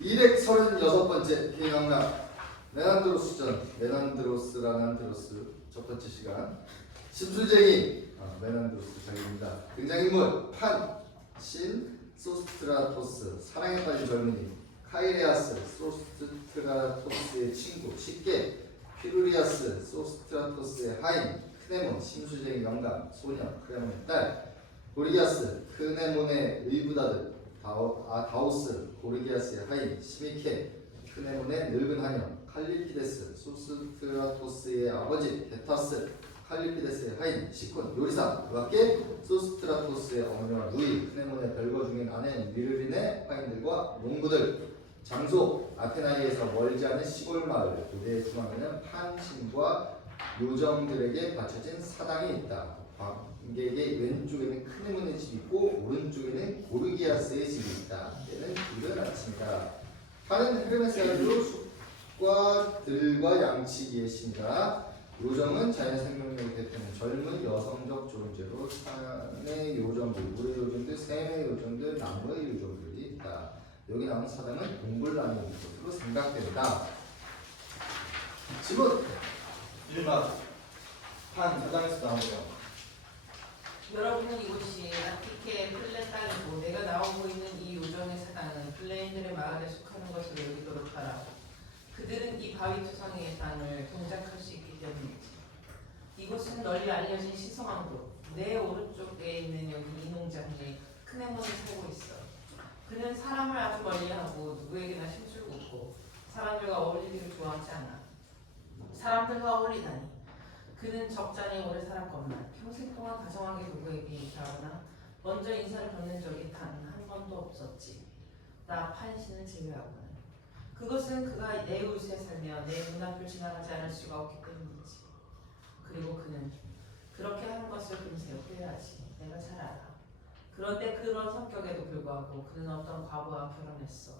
236번째 기능학나 메난드로스전 메난드로스 첫 번째 시간 심술쟁이 메난드로스 장입니다. 등장인물 판, 신, 소스트라토스 사랑에 빠진 젊은이 카이레아스 소스트라토스의 친구 쉽게 피루리아스 소스트라토스의 하인 크네몬 심술쟁이 영감 소녀 크네몬의 딸 고르기아스 크네몬의 의붓아들 다오스 고르기아스의 하인 시미케 크네몬의 늙은 하녀 칼리피데스 소스트라토스의 아버지 게타스 칼리피데스의 하인 시콘 요리사 그 밖에 소스트라토스의 어머니와 누이 크네몬의 별거 중인 아내 미르린의 하인들과 농부들 장소 아테나이에서 멀지 않은 시골 마을 무대의 중앙에는 판신과 요정들에게 바쳐진 사당이 있다. 관객의 왼쪽에는 크네몬의 집이 있고 오른쪽에는 고르기아스의 집이 있다. 얘는 이른 아침이다. 판은 헤르메스아주 숲과 들과 양치기의 신이다. 요정은 자연 생명력을 대표하는 젊은 여성적 존재로 산의 요정들, 물의 요정들, 샘의 요정들, 나무의 요정들이 있다. 여기 나온 사당은 동굴 나무인 것으로 생각된다. 지문 1번 판 사당에서 나오네요. 여러분은 이곳이 아티케의 플레 땅이고 내가 나오고 있는 이 요정의 사당은 플레인들의 마을에 속하는 것을 여기도록 하라. 그들은 이 바위 투성이의 땅을 동작할 수 있기 때문이지. 이곳은 널리 알려진 시성한 곳. 내 오른쪽에 있는 여기 이 농장에 크네몬이 살고 있어. 그는 사람을 아주 멀리하고 누구에게나 심술궂고 사람들과 어울리기를 좋아하지 않아. 사람들과 어울리다니. 그는 적잖이 오래 살았건만 평생 동안 다정하게 누구에게 인사하거나 먼저 인사를 건넨 적이 단 한 번도 없었지. 나 판신을 제외하고는. 그것은 그가 내 요새 살며 내 눈앞을 지나가지 않을 수가 없기 때문이지. 그리고 그는 그렇게 하는 것을 금세 후회하지. 내가 잘 알아. 그런데 그런 성격에도 불구하고 그는 어떤 과부와 결혼했어.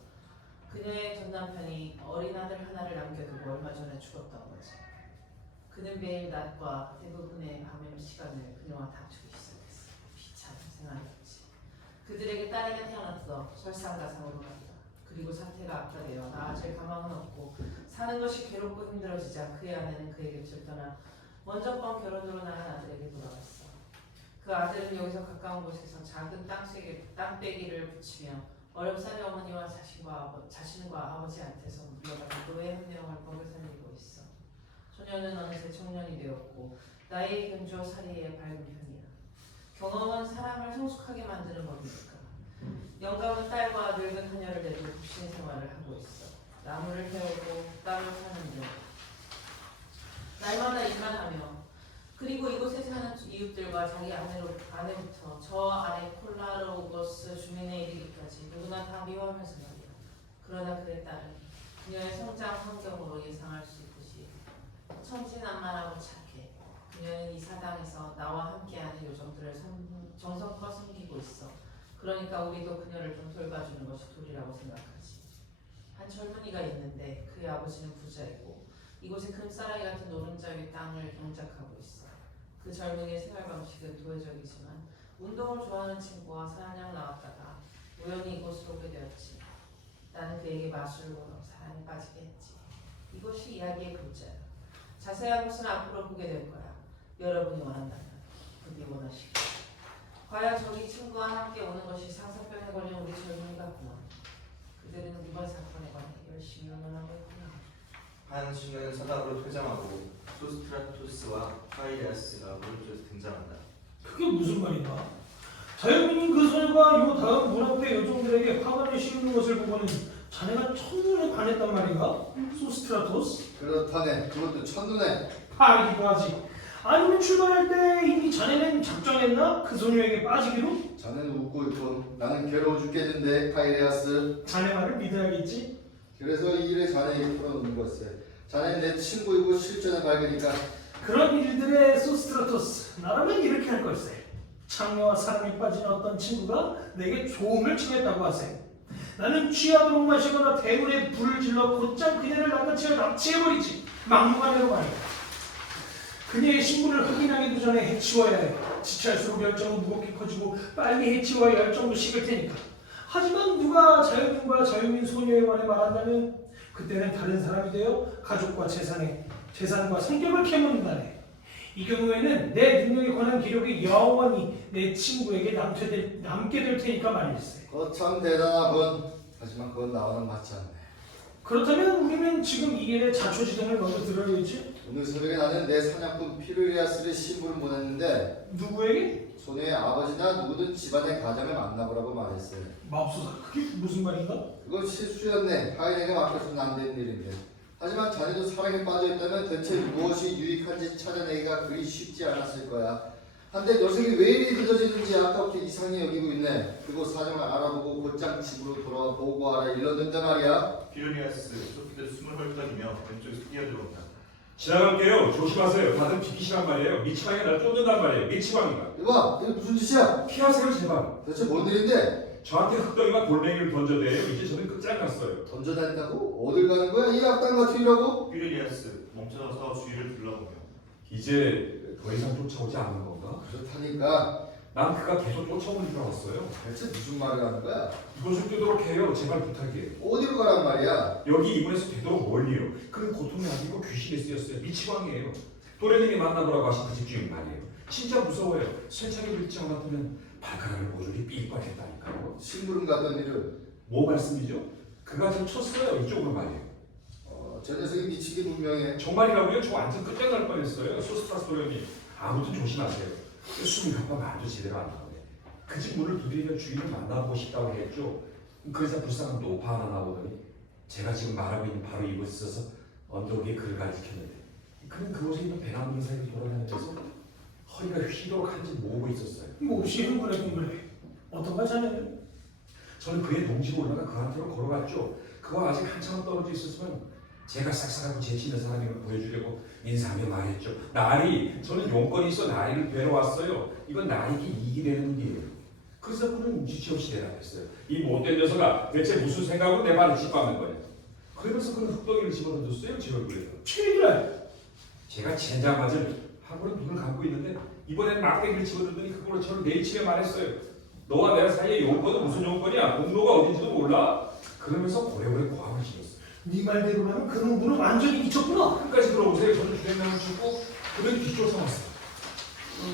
그녀의 전 남편이 어린 아들 하나를 남겨두고 얼마 전에 죽었던 거지. 그는 매일 낮과 대부분의 밤의 시간을 그녀와 다투기 시작했어. 비참한 생활이었지. 그들에게 딸에게 태어났어. 설상가상으로 간다. 그리고 사태가 악화되어 나아질 가망은 없고 사는 것이 괴롭고 힘들어지자 그의 아내는 그의 곁을 떠나 먼저 번 결혼으로 낳은 아들에게 돌아갔어. 그 아들은 여기서 가까운 곳에서 작은 땅배기를 붙이며 어렵사리 어머니와 자신과 아버지한테서 물러가는 노예 한 명을 먹여 살리고 있어. 소녀는 어느새 청년이 되었고 나이의 근조 사리에 밝은 편이야. 경험은 사람을 성숙하게 만드는 법이니까. 영감은 딸과 늙은 하녀를 내고 불신 생활을 하고 있어. 나무를 베우고 땅을 파는데 날마다 일만 하며 그리고 이곳에 사는 이웃들과 자기 아내부터 저 아래 콜라로고스 주민에 이르기까지 누구나 다 미워하면서 말이야. 그러나 그의 딸은 그녀의 성장 환경으로 예상할 수 있듯이 천진난만하고 착해. 그녀는 이 사당에서 나와 함께하는 요정들을 정성껏 섬기고 있어. 그러니까 우리도 그녀를 좀 돌봐주는 것이 도리라고 생각하지. 한 젊은이가 있는데 그의 아버지는 부자이고 이곳에 금사라기 같은 노른자 위 땅을 경작하고 있어. 그 젊은이의 생활 방식은 도회적이지만 운동을 좋아하는 친구와 사냥 나왔다가 우연히 이곳으로 오게 되었지. 나는 그에게 마술을 걸어 사랑에 빠지게 했지. 이것이 이야기의 골자야. 자세한 것은 앞으로 보게 될 거야. 여러분이 원한다면 부디 원하시고. 과연 저기 친구와 함께 오는 것이 상사병에 걸린 우리 젊은이 같구나. 그들은 이번 사건에 관해 열심히 의논하고 있구나. 한 순간 사당으로 퇴장하고 소스트라토스와 카이레아스가 오른쪽에서 등장한다. 그게 무슨 말인가? 자연인인 그 소녀가 요 다음 문 앞에 요정들에게 화관을 씌우는 것을 보고는 자네가 첫눈에 반했단 말인가? 소스트라토스? 그렇다네. 그것도 첫눈에. 파기도 하지. 아니면 출발할 때 이미 자네는 작정했나? 그 소녀에게 빠지기로? 자네는 웃고 있고 나는 괴로워 죽겠는데 카이레아스. 자네 말을 믿어야겠지? 그래서 이 일을 자네에게 풀어놓는 것이야. 자네는 내 친구이고 실전에 밝으니까. 그런 일들의 소스트라토스, 나라면 이렇게 할 걸세. 창녀와 사랑에 빠진 어떤 친구가 내게 조음을 청했다고 하세. 나는 취약으로 마시거나 대문에 불을 질러 곧장 그녀를 낚아채어 납치해버리지. 막무가내로 말이야. 그녀의 신분을 확인하기도 전에 해치워야 해. 지체할수록 열정은 무겁게 커지고 빨리 해치워야 열정도 식을 테니까. 하지만 누가 자연인과 자연인 소녀에 관해 말한다면 그때는 다른 사람이 되어 가족과 재산과 성격을 캐묻는다네. 이 경우에는 내 능력에 관한 기록이 영원히 내 친구에게 남게 될 테니까 말일세. 거참 대단하군. 하지만 그건 나와는 맞지 않네. 그렇다면 우리는 지금 이 일에 자초지종을 먼저 들어야겠지? 오늘 새벽에 나는 내 사냥꾼 피르리아스를 신부를 보냈는데 누구에게? 소녀의 아버지나 누구든 집안의 가장을 만나보라고 말했어요. 맙소사, 그게 무슨 말인가? 그건 실수였네. 하인에게 맡겨서는 안 되는 일인데. 하지만 자네도 사랑에 빠져있다면 대체 무엇이 유익한지 찾아내기가 그리 쉽지 않았을 거야. 한데 녀석이 왜 이리 늦어지는지 아까부터 이상히 여기고 있네. 그곳 사정을 알아보고 곧장 집으로 돌아와 보고하라 일렀는데 말이야. 피르리아스 쫓기듯 숨을 헐떡이며 왼쪽에서 뛰어들어온다. 지나갈게요. 조심하세요. 다들 비키시란 말이에요. 미치광이 날 쫓는단 말이에요. 미치광이가. 이봐, 이게 무슨 짓이야? 피하세요 제발. 대체 뭔 일인데? 저한테 흑덩이가 돌멩이를 던져대요. 이제 저는 끝장났어요. 던져낸다고? 어딜 가는 거야? 이 악당 같은 이라고? 피르리아스 멈춰서서 주위를 둘러보며 이제 더 이상 쫓아오지 않는 건가? 그렇다니까. 난 그가 계속 쫓아오는 줄 알았어요. 대체 무슨 말을 하는 거야? 이곳 좀 뜨도록 해요. 제발 부탁이에요. 어디로 가란 말이야? 여기 이번에서 되도록 멀리요. 그는 고통이 아니고 귀신에 쓰였어요. 미치광이에요. 도련님이 만나보라고 하신 그 집주인 말이에요. 진짜 무서워요. 쇠창에 물지 않았다면 발가락을 모조리 삐박했다니까요. 심부름 갔던 일을 뭐 말씀이죠? 그가 좀 쳤어요. 이쪽으로 말이에요. 저 녀석이 미치기 분명해. 정말이라고요? 저 완전 끝장날 뻔했어요. 소스트라스 도련님. 아무튼 조심하세요. 숨이 가빠 말도 제대로 안 나오네. 그 집 문을 두드리며 주인을 만나보고 싶다고 했죠. 그래서 불쌍한 노파 하나 나오더니 제가 지금 말하고 있는 바로 이곳에 있어서 언덕 위에 그를 가리켰는데 그는 그곳에 있는 배낭물 사이를 돌아다니면서 허리가 휘도록 한지 모으고 있었어요. 몹시 흥분해. 어떤가 자네는? 저는 그의 동지로 올라가 그한테로 걸어갔죠. 그와 아직 한참 떨어져 있었으면 제가 싹싹하고 재치 있는 사람임을 보여주려고 인사하며 말했죠. 나리, 저는 용건이 있어 나리를 뵈러 왔어요. 이건 나리에게 이익이 되는 일이에요. 그래서 그는 눈치없이 대답했어요. 이 못된 녀석아, 대체 무슨 생각으로 내 말을 짓밟는 거냐. 그러면서 그는 흙덩이를 집어던졌어요. 제 얼굴에서. 최일이라. 제가 젠장맞을 하고는 눈을 감고 있는데 이번엔 막대기를 집어들더니 그걸로 저를 내리치며 말했어요. 너와 내가 사이에 용건은 무슨 용건이야? 공로가 어딘지도 몰라? 그러면서 고래고래 고함을 지었어요. 네 말대로라면 그 농부는 완전히 미쳤구나. 끝까지 들어보세요. 저는 주행명을 주고 그는 뒤쫓아왔어요.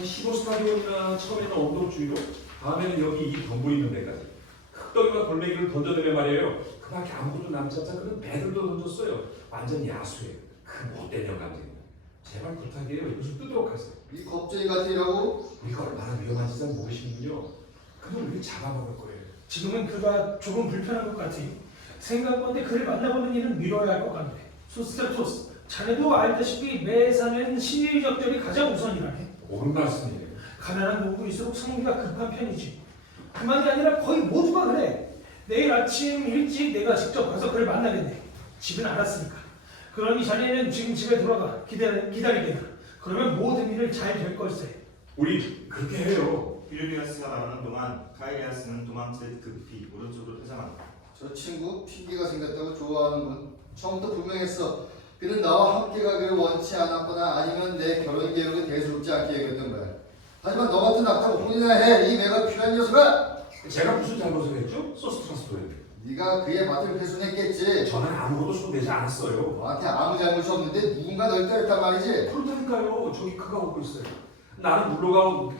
15스타디온이나 처음에는 언덕 주위로 다음에는 여기 이 덤불 있는 데까지 흙덩이와 돌멩이를 던져대며 말이에요. 그 밖에 아무것도 남지 않자 그는 배들도 던졌어요. 완전 야수예요. 그 못된 영감쟁이. 제발 부탁이에요. 이것을 뜨도록 하세요. 이 겁쟁이 같은 이라고? 우리가 얼마나 위험한 짓을 모르시는군요. 그는 우리 잡아먹을 거예요. 지금은 그가 조금 불편한 것 같으니 생각건데 그를 만나보는 일은 미뤄야 할 것 같네. 소스트라토스, 자네도 알다시피 매사는 시의적절이 가장 우선이라네. 옳은 말씀이에요. 가난한 농부일수록 성기가 급한 편이지. 그만이 아니라 거의 모두가 그래. 내일 아침 일찍 내가 직접 가서 그를 만나겠네. 집은 알았으니까. 그러니 자네는 지금 집에 돌아가 기다리게나. 그러면 모든 일을 잘 될 걸세. 우리 그렇게 해요. 피르리아스가 말하는 동안 카이리아스는 도망치듯 급히 오른쪽으로 퇴장한다. 저 친구 피기가 생겼다고 좋아하는군. 처음부터 분명했어. 그는 나와 함께 가기를 원치 않았거나 아니면 내 결혼 계획을 대수롭지 않게 여겼던 거야. 하지만 너 같은 악당 혼이나 해. 이 매가 필요한 녀석아. 제가 무슨 잘못을 했죠? 소스트라스 도련님. 네가 그의 밭을 훼손했겠지. 저는 아무것도 손대지 않았어요. 너한테 아무 잘못이 없는데 누군가 널 때렸단 말이지. 그렇다니까요. 저기 그가 오고 있어요. 나는 물러가고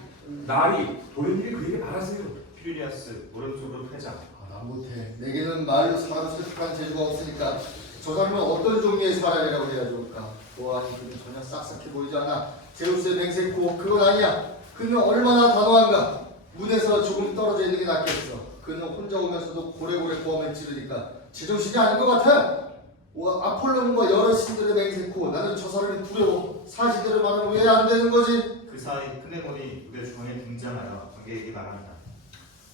나리 도련님이 그에게 말하세요. 피르리아스 오른쪽으로 퇴장. 난 못해. 내게는 말로 사람 설득하는 재주가 없으니까 저 사람은 어떤 종류의 사람이라고 해야 좋을까? 또한 그는 전혀 싹싹해 보이지 않아. 제우스의 맹세코 그건 아니야. 그는 얼마나 단호한가. 문에서 조금 떨어져 있는 게 낫겠어. 그는 혼자 오면서도 고래고래 고함을 지르니까 제정신이 아닌 것 같아. 아폴론과 여러 신들의 맹세코 나는 저 사람이 두려워. 사실대로 말하면 왜 안 되는 거지? 그 사이 클레몬이 무대 중앙에 등장하여 관객에게 말한다.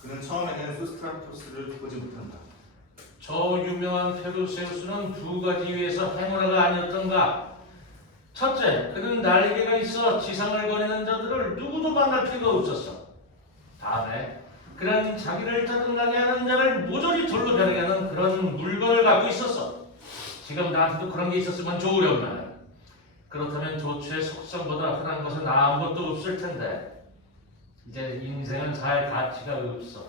그는 처음에는 소스트라토스를 보지 못한다. 저 유명한 페르세우스는 두 가지 위에서 행운아가 아니었던가. 첫째, 그는 날개가 있어 지상을 거니는 자들을 누구도 만날 필요가 없었어. 다음에 그는 자기를 짜증나게 하는 자를 모조리 돌로 벼르게 하는 그런 물건을 갖고 있었어. 지금 나한테도 그런 게 있었으면 좋으려고 말이야. 그렇다면 조추의 속성보다 흔한 것은 아무것도 없을 텐데 이제 인생은 살 가치가 없어.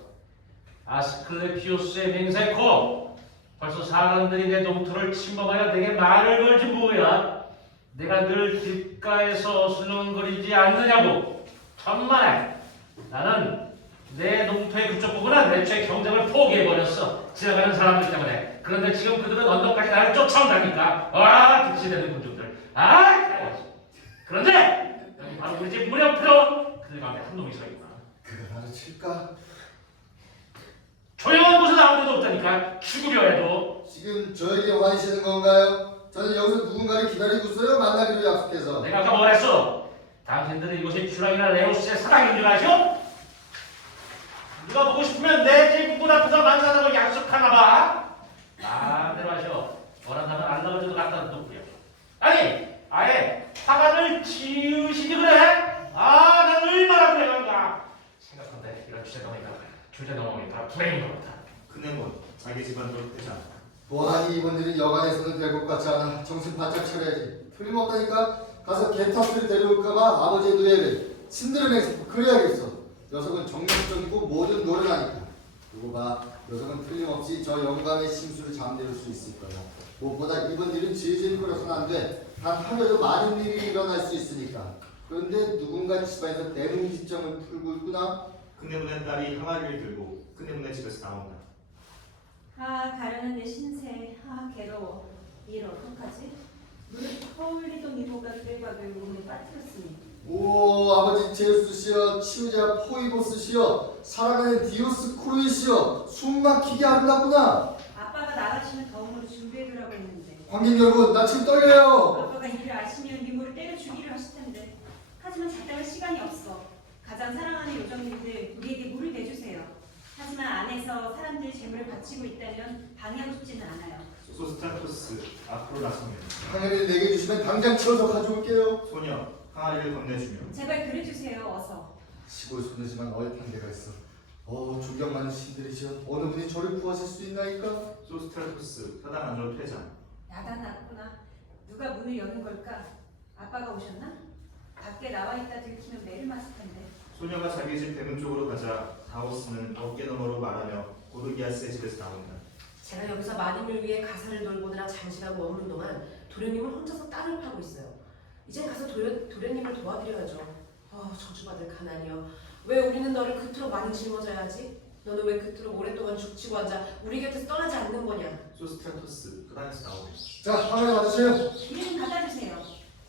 아스클레피오스의 맹세코. 벌써 사람들이 내 농토를 침범하여 내게 말을 걸지 뭐야. 내가 늘 길가에서 어슬렁거리지 않느냐고. 천만에 나는 내 농토의 그쪽 부분은 애초에 경쟁을 포기해버렸어. 지나가는 사람들 때문에. 그런데 지금 그들은 언덕까지 나를 쫓아온다니까. 아, 득실되는 군중들. 아, 그런데 여기 바로 우리 집 무렵으로 그들 가운데 한 놈이 서 있구나. 그가 나를 칠까? 조용한 곳에 아무 데도 없다니까. 죽으려 해도. 지금 저에게 화내시는 건가요? 저는 여기서 누군가를 기다리고 있어요. 만나기로 약속해서. 내가 아까 뭐랬어? 당신들은 이곳이 슈랑이나 레오스의 사당인 줄 아시오? 네가 보고 싶으면 내 집 문 앞에서 만나자고 약속하나 봐. 마음대로 하셔. 원한다면 알라바저도 갖다 놓고요. 아니, 아예 화관을 지으시지 그래? 아, 난 얼마나 불행한가. 생각한데 이런 주제넘어니까 불행인 것 같아. 큰애는 자기 집안으로 되자. 보아하니 이번일은 여간에서는 될 것 같지 않아. 정신 바짝 차려야지. 틀림없다니까. 가서 게타스를 데려올까봐 아버지의 노예를 신드레맹세코 그래야겠어. 녀석은 정력적이고 모든 노련하니까. 두고 봐. 녀석은 틀림없이 저 영감의 심수를 잠재울 수 있을 거야. 무엇보다 이번 일은 질질거려서는 안 돼. 단 하루에도 많은 일이 일어날 수 있으니까. 그런데 누군가 집안에서 내문지점을 풀고 있구나. 큰애문의 딸이 항아리를 들고 큰애문의 집에서 나온다. 아, 가려는 내 신세. 아, 괴로워. 일 어떡하지? 물을 퍼올리던 이모가 그레박을 몸에 빠뜨렸으니. 오, 아버지 제우스시여, 치유자 포이보스시여, 살아가는 디오스코르시여, 숨막히게 아름답구나. 아빠가 나가시면 더움으로 준비해두라고 했는데. 관객 여러분, 나 지금 떨려요. 아빠가 이를 아시면 이모를 때려 죽이려 하실 텐데. 하지만 작당할 시간이 없어. 가장 사랑하는 요정님들, 우리에게 물을 내주세요. 하지만 안에서 사람들이 재물을 바치고 있다면 방해하고 싶지는 않아요. 소스트라토스 앞으로 나서면 항해를 내게 주시면 당장 치워서 가져올게요. 소녀 항아리를 건네주며 제발 그래주세요, 어서. 시골 소녀지만 어엿한 데가 있어. 존경 많은 신들이시여, 어느 분이 저를 구하실 수 있나이까? 소스트라토스 사당 안으로 퇴자. 야단 났구나. 누가 문을 여는 걸까? 아빠가 오셨나? 밖에 나와 있다 들키면 매를 맞을 텐데. 소녀가 자기 집 대문 쪽으로 가자 다오스는 어깨 너머로 말하며 고르기아스의 집에서 나온다. 제가 여기서 마님을 위해 가사를 돌보느라 장시하고 머무는 동안 도련님은 혼자서 땅을 파고 있어요. 이젠 가서 도련님을 도와드려야죠. 저주받을 가난이여. 왜 우리는 너를 그토록 많이 짊어져야 하지? 너는 왜 그토록 오랫동안 죽치고 앉아 우리 곁에서 떠나지 않는 거냐? 소스트라토스 사당에서 나오네. 자, 항해 받으세요. 이를 좀 갖다 주세요.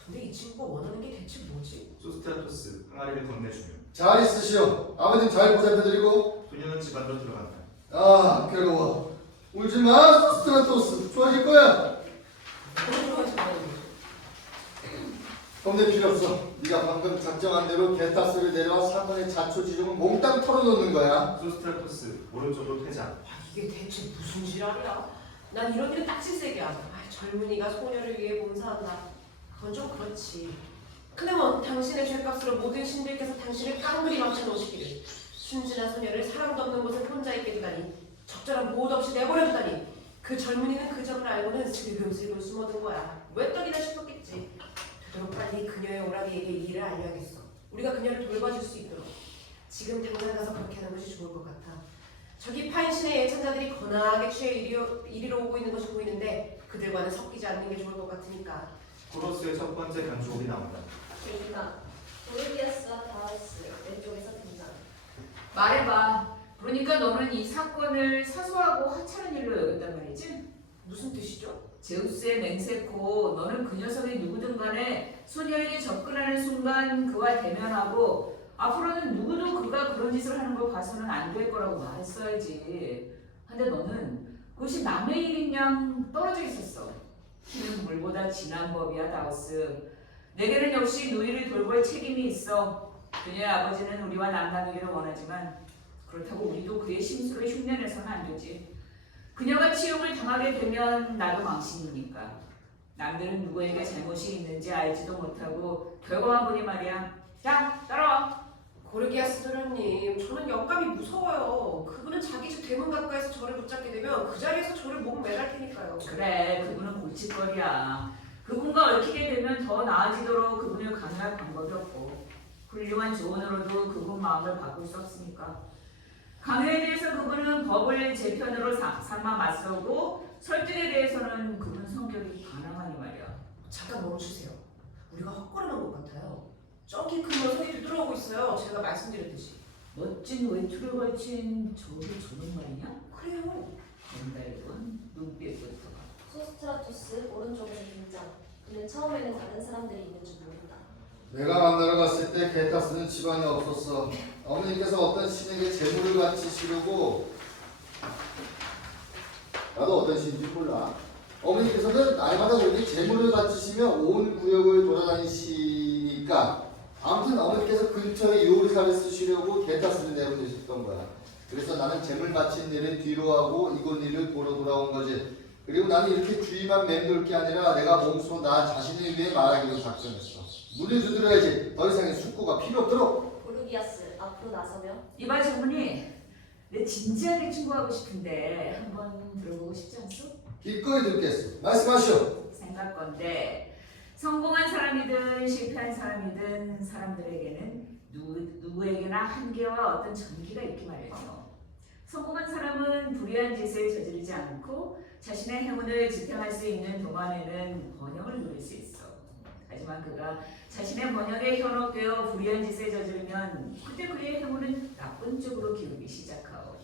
근데 이 친구가 원하는 게 대체 뭐지? 소스트라토스 항아리를 건네주며 잘 있으시오. 아버님 잘 보살펴드리고. 소녀는 집 안으로 들어간다. 아, 괴로워. 울지 마, 소스트라토스. 좋아질 거야. 어디로 가는 겁낼 필요 없어. 네가 방금 작정한 대로 게타스를 내려와 사건의 자초지종을 몽땅 털어놓는 거야. 소스트라토스 오른쪽으로 퇴자. 이게 대체 무슨 지랄이야? 난 이런 일은 딱질색이야. 젊은이가 소녀를 위해 봉사한다. 그건 좀 그렇지. 근데 뭐 당신의 죄값으로 모든 신들께서 당신을 깡그리 넘쳐놓으시기를. 순진한 소녀를 사람도 없는 곳에 혼자 있게 두다니, 적절한 보호도 없이 내버려두다니. 그 젊은이는 그 점을 알고는 슬금슬금 숨어든 거야. 왜 떡이나 싶었겠지. 되도록 빨리 그녀의 오라비에게 이 일을 알려야겠어. 우리가 그녀를 돌봐줄 수 있도록. 지금 당장 가서 그렇게 하는 것이 좋을 것 같아. 저기 파인신의 예천자들이 거나하게 취해 이리로 오고 있는 것이 보이는데 그들과는 섞이지 않는 게 좋을 것 같으니까. 코로스의 첫 번째 간주곡이 나온다. 등장. 고르기아스와 다우스 왼쪽에서 등장. 말해봐. 그러니까 너는 이 사건을 사소하고 하찮은 일로 여겼단 말이지? 무슨 뜻이죠? 제우스의 맹세코, 너는 그 녀석이 누구든 간에 소녀에게 접근하는 순간 그와 대면하고 앞으로는 누구도 그가 그런 짓을 하는 걸 봐서는 안 될 거라고 말했어야지. 근데 너는 그것이 남의 일인 양 떨어져 있었어. 피는 물보다 진한 법이야, 다우스. 내게는 역시 누이를 돌볼 책임이 있어. 그녀의 아버지는 우리와 남남이기를 원하지만 그렇다고 우리도 그의 심수를 흉내내서는 안 되지. 그녀가 치욕을 당하게 되면 나도 망신이니까. 남들은 누구에게 잘못이 있는지 알지도 못하고 결과만 보니 말이야. 야, 따라와. 고르기아스 도련님, 저는 영감이 무서워요. 그분은 자기 집 대문 가까이서 저를 붙잡게 되면 그 자리에서 저를 몸 매달 테니까요. 그래, 그분은 골칫거리야. 그분과 얽히게 되면 더 나아지도록 그분을 강요할 방법이 없고 훌륭한 조언으로도 그분 마음을 바꿀 수 없으니까. 강요에 대해서 그분은 법을 제 편으로 삼아 맞서고 설득에 대해서는 그분 성격이 반항하니 말이야. 잠깐 멈추세요. 우리가 헛걸음한 것 같아요. 저기 그만 소리도 들어오고 있어요. 제가 말씀드렸듯이. 멋진 외투를 걸친 저는 말이냐? 그래요. 멘달군 눈빛부터가. 소스트라토스 오른쪽에서 등장. 그는 처음에는 다른 사람들이 있는 줄 모른다. 내가 만나러 갔을 때 게타스는 집안에 없었어. 어머니께서 어떤 신에게 재물을 바치시려고, 나도 어떤 신인지 몰라. 어머니께서는 날마다 그렇게 재물을 바치시며 온 구역을 돌아다니시니까 아무튼 어머니께서 근처에 요리사를 쓰시려고 게타스를 내보내셨던 거야. 그래서 나는 재물 바친 일을 뒤로 하고 이곳 일을 보러 돌아온 거지. 그리고 나는 이렇게 주위만 맴돌 게 아니라 내가 몸소 나 자신을 위해 말하기로 작정했어. 문을 두드려야지. 더 이상의 숙고가 필요 없도록. 오르기아스 앞으로 나서며 이봐 젊은이, 내 진지하게 충고하고 싶은데 한번 들어보고 싶지 않소? 기꺼이 듣겠소. 말씀하시오. 생각건데 성공한 사람이든 실패한 사람이든 사람들에게는 누구에게나 한계와 어떤 전기가 있기 마련이요. 성공한 사람은 불의한 짓을 저지르지 않고 자신의 행운을 지탱할 수 있는 동안에는 번영을 누릴 수 있어. 하지만 그가 자신의 번영에 현혹되어 불의한 짓을 저지르면 그때 그의 행운은 나쁜 쪽으로 기울기 시작하오.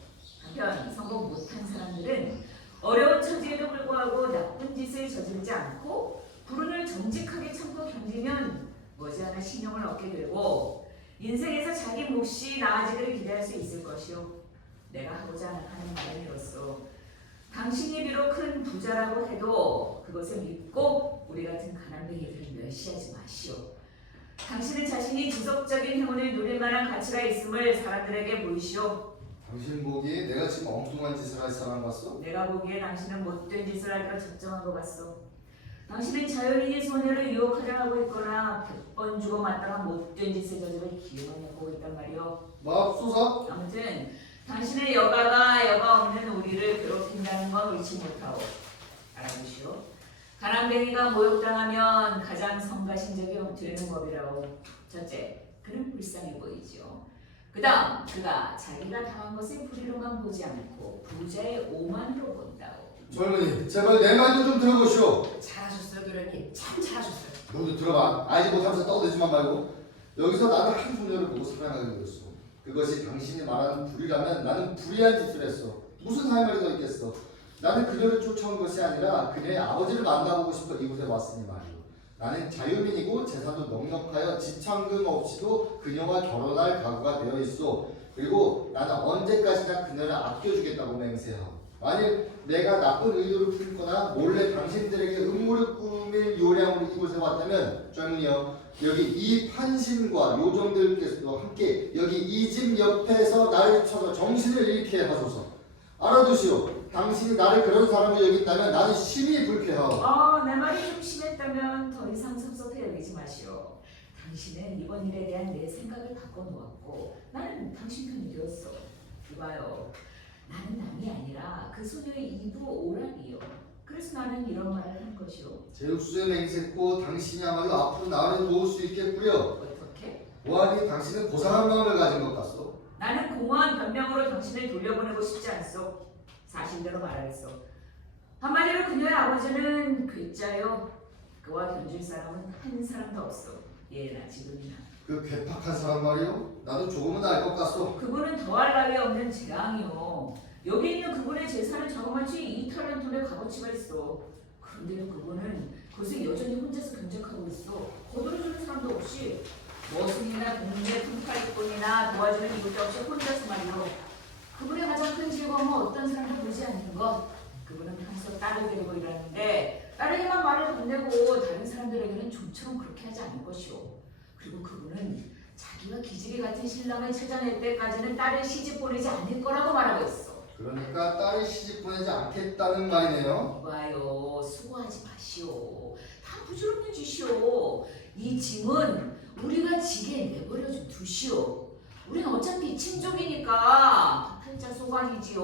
한편 성공 못한 사람들은 어려운 처지에도 불구하고 나쁜 짓을 저지르지 않고 불운을 정직하게 참고 견디면 머지않아 신용을 얻게 되고 인생에서 자기 몫이 나아지기를 기대할 수 있을 것이오. 내가 하고자 하는 말은 이로써 당신이 비록 큰 부자라고 해도 그것을 믿고 우리 같은 가난뱅이들을 멸시하지 마시오. 당신은 자신이 지속적인 행운을 누릴 만한 가치가 있음을 사람들에게 보이시오. 당신 보기에 내가 지금 엉뚱한 짓을 할 사람 같소? 내가 보기에 당신은 못된 짓을 하기로 작정한 것 같소. 당신은 자연인이 소녀를 유혹하려 하고 있거나 100번 주고 맞다가 못된 짓을 저지를 기회만 해보고 있단 말이오. 맙소사. 아무튼 당신의 여가 없는 우리를 괴롭힌다는 건 옳지 못하오. 알아두시오. 가난뱅이가 모욕당하면 가장 성가신적이 되는 법이라오. 첫째, 그는 불쌍해 보이지요. 그 다음, 그가 자기가 당한 것을 불의로만 보지 않고 부자의 오만으로 본다오. 젊은이, 제발 내 말도 좀 들어보시오. 잘하셨어요, 도련님. 참 잘하셨어요. 모두 들어봐. 알지 못하면서 떠들지만 말고. 여기서 나는 한 소녀를 보고 사랑하게 되었어. 그것이 당신이 말하는 불의라면 나는 불의한 짓을 했어. 무슨 할 말이 더 있겠어. 나는 그녀를 쫓아온 것이 아니라 그녀의 아버지를 만나보고 싶어 이곳에 왔으니 말이오. 나는 자유민이고 재산도 넉넉하여 지참금 없이도 그녀와 결혼할 각오가 되어 있어. 그리고 나는 언제까지나 그녀를 아껴주겠다고 맹세하오. 만일 내가 나쁜 의도를 품거나 몰래 당신들에게 음모를 꾸밀 요량으로 이곳에 왔다면 젊은이여, 여기 이 판신과 요정들께서도 함께 여기 이 집 옆에서 나를 쳐서 정신을 잃게 하소서. 알아두시오. 당신이 나를 그런 사람으로 여긴다면 나는 심히 불쾌하오. 내 말이 좀 심했다면 더 이상 섭섭해 여기지 마시오. 당신은 이번 일에 대한 내 생각을 바꿔놓았고 나는 당신 편이 되었어. 이봐요. 나는 남이 아니라 그 소녀의 이부 오락이요. 그래서 나는 이런 말을 한 것이오. 제육수에 맹세코 당신이야말로 앞으로 나를 도울 수 있겠구려. 어떻게? 보아니 당신은 고상한 마음을 가진 것 같소. 나는 공허한 변명으로 당신을 돌려보내고 싶지 않소. 사실대로 말하겠소. 한마디로 그녀의 아버지는 괴짜요. 그와 견줄 사람은 한 사람도 없어. 예나 지금이나. 그 괴팍한 사람 말이오. 나도 조금은 알 것 같소. 그분은 더할 나위 없는 재앙이요. 여기 있는 그분의 재산은 저만치 2탈란톤의 값어치가 있어. 그런데도 그분은 그것을 여전히 혼자서 경작하고 있어. 거들어주는 사람도 없이 머슴이나 동네 품팔꾼이나 도와주는 이것도 없이 혼자서 말이요. 그분의 가장 큰 즐거움은 어떤 사람도 보지 않는 것. 그분은 평소 딸을 데리고 일하는데 딸에게만 말을 건네고 다른 사람들에게는 좀처럼 그렇게 하지 않을 것이오. 그리고 그분은 자기가 기지개 같은 신랑을 찾아낼 때까지는 딸을 시집 보내지 않을 거라고 말하고 있어. 그러니까 딸이 시집 보내지 않겠다는 말이네요. 이봐요, 수고하지 마시오. 다 부질없는 짓이오. 이 짐은 우리가 지게 내버려 좀 두시오. 우린 어차피 친족이니까 팔자 소관이지요.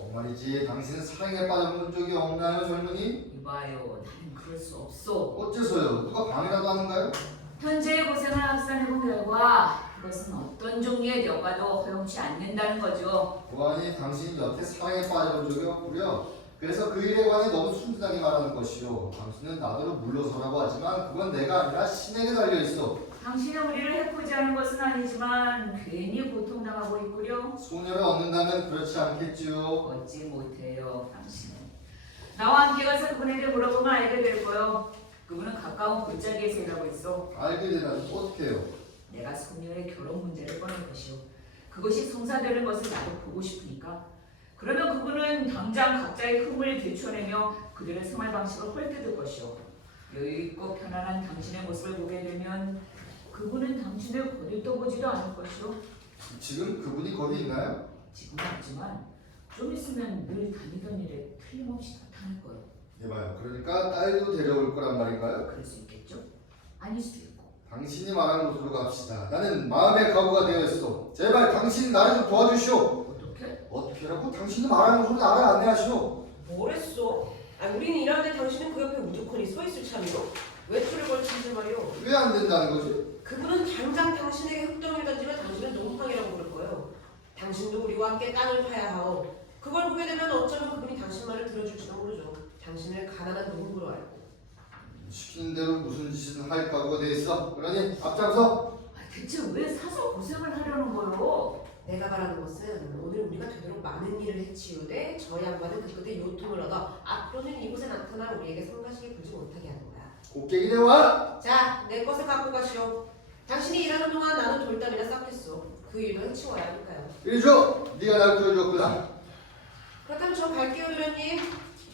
정말이지 당신은 사랑에 빠져본 적이 없나요, 젊은이? 이봐요, 나는 그럴 수 없어. 어째서요? 누가 방해라도 하는가요? 현재의 고생을 합산해본 결과 그것은 어떤 종류의 여가도 허용치 않는다는 거죠. 보아니 당신이 여태 사랑에 빠져본 적이 없구려. 그래서 그 일에 관해 너무 순진하게 말하는 것이오. 당신은 나더러 물러서라고 하지만 그건 내가 아니라 신에게 달려있어. 당신은 우리를 해코지 하는 것은 아니지만 괜히 고통당하고 있구려. 소녀를 얻는다면 그렇지 않겠지요. 얻지 못해요, 당신은. 나와 함께 가서 그분에게 물어보면 알게 될 거요. 그분은 가까운 골짜기에서 일하고 있어. 알게 되면 어떻게 해요? 내가 소녀의 결혼 문제를 꺼낼 것이오. 그것이 성사되는 것을 나도 보고 싶으니까. 그러면 그분은 당장 각자의 흠을 되춰내며 그들의 생활 방식을 헐뜯을 것이오. 여유있고 편안한 당신의 모습을 보게 되면 그분은 당신을 거들떠보지도 않을 것이오. 지금 그분이 거기 있나요? 지금은 없지만 좀 있으면 늘 다니던 일에 틀림없이 나타날 거예요. 이봐요. 그러니까 딸도 데려올 거란 말인가요? 그럴 수 있겠죠? 아닐 수도 있고. 당신이 말하는 곳으로 갑시다. 나는 마음의 각오가 되어 있어. 제발 당신 나를 좀 도와주시오. 어떻게? 어떻게라고? 당신이 말하는 곳으로 나를 안내하시오. 뭐랬어? 아, 우리는 일하는데 당신은 그 옆에 우두커니 서 있을 참이요? 외출을 걸치지 말이요. 왜 안 된다는 거지? 그분은 당장 당신에게 흙덩이를 던지면 당신은 농팡이라고 그럴 거예요. 당신도 우리와 함께 땅을 파야 하오. 그걸 보게 되면 어쩌면 그분이 당신 말을 들어줄지도 모르죠. 당신을 가난한 농부로 알고. 시키는 대로 무슨 짓은 할 각오가 돼 있어. 그러니 앞장서. 대체 왜 사서 고생을 하려는 거요? 내가 말하는 것은 오늘 우리가 되도록 많은 일을 해치우되 저 양반은 그 끝에 요통을 얻어 앞으로는 이곳에 나타나 우리에게 성가시게 굴지 못하게 하는 거야. 곡괭이 내와. 자, 내 것을 갖고 가시오. 당신이 일하는 동안 나는 돌담이나 쌓겠소. 그 일도 해치워야 하니까요. 이리 줘. 네가 날 구해줬구나. 그렇다면 저 갈게요, 도련님.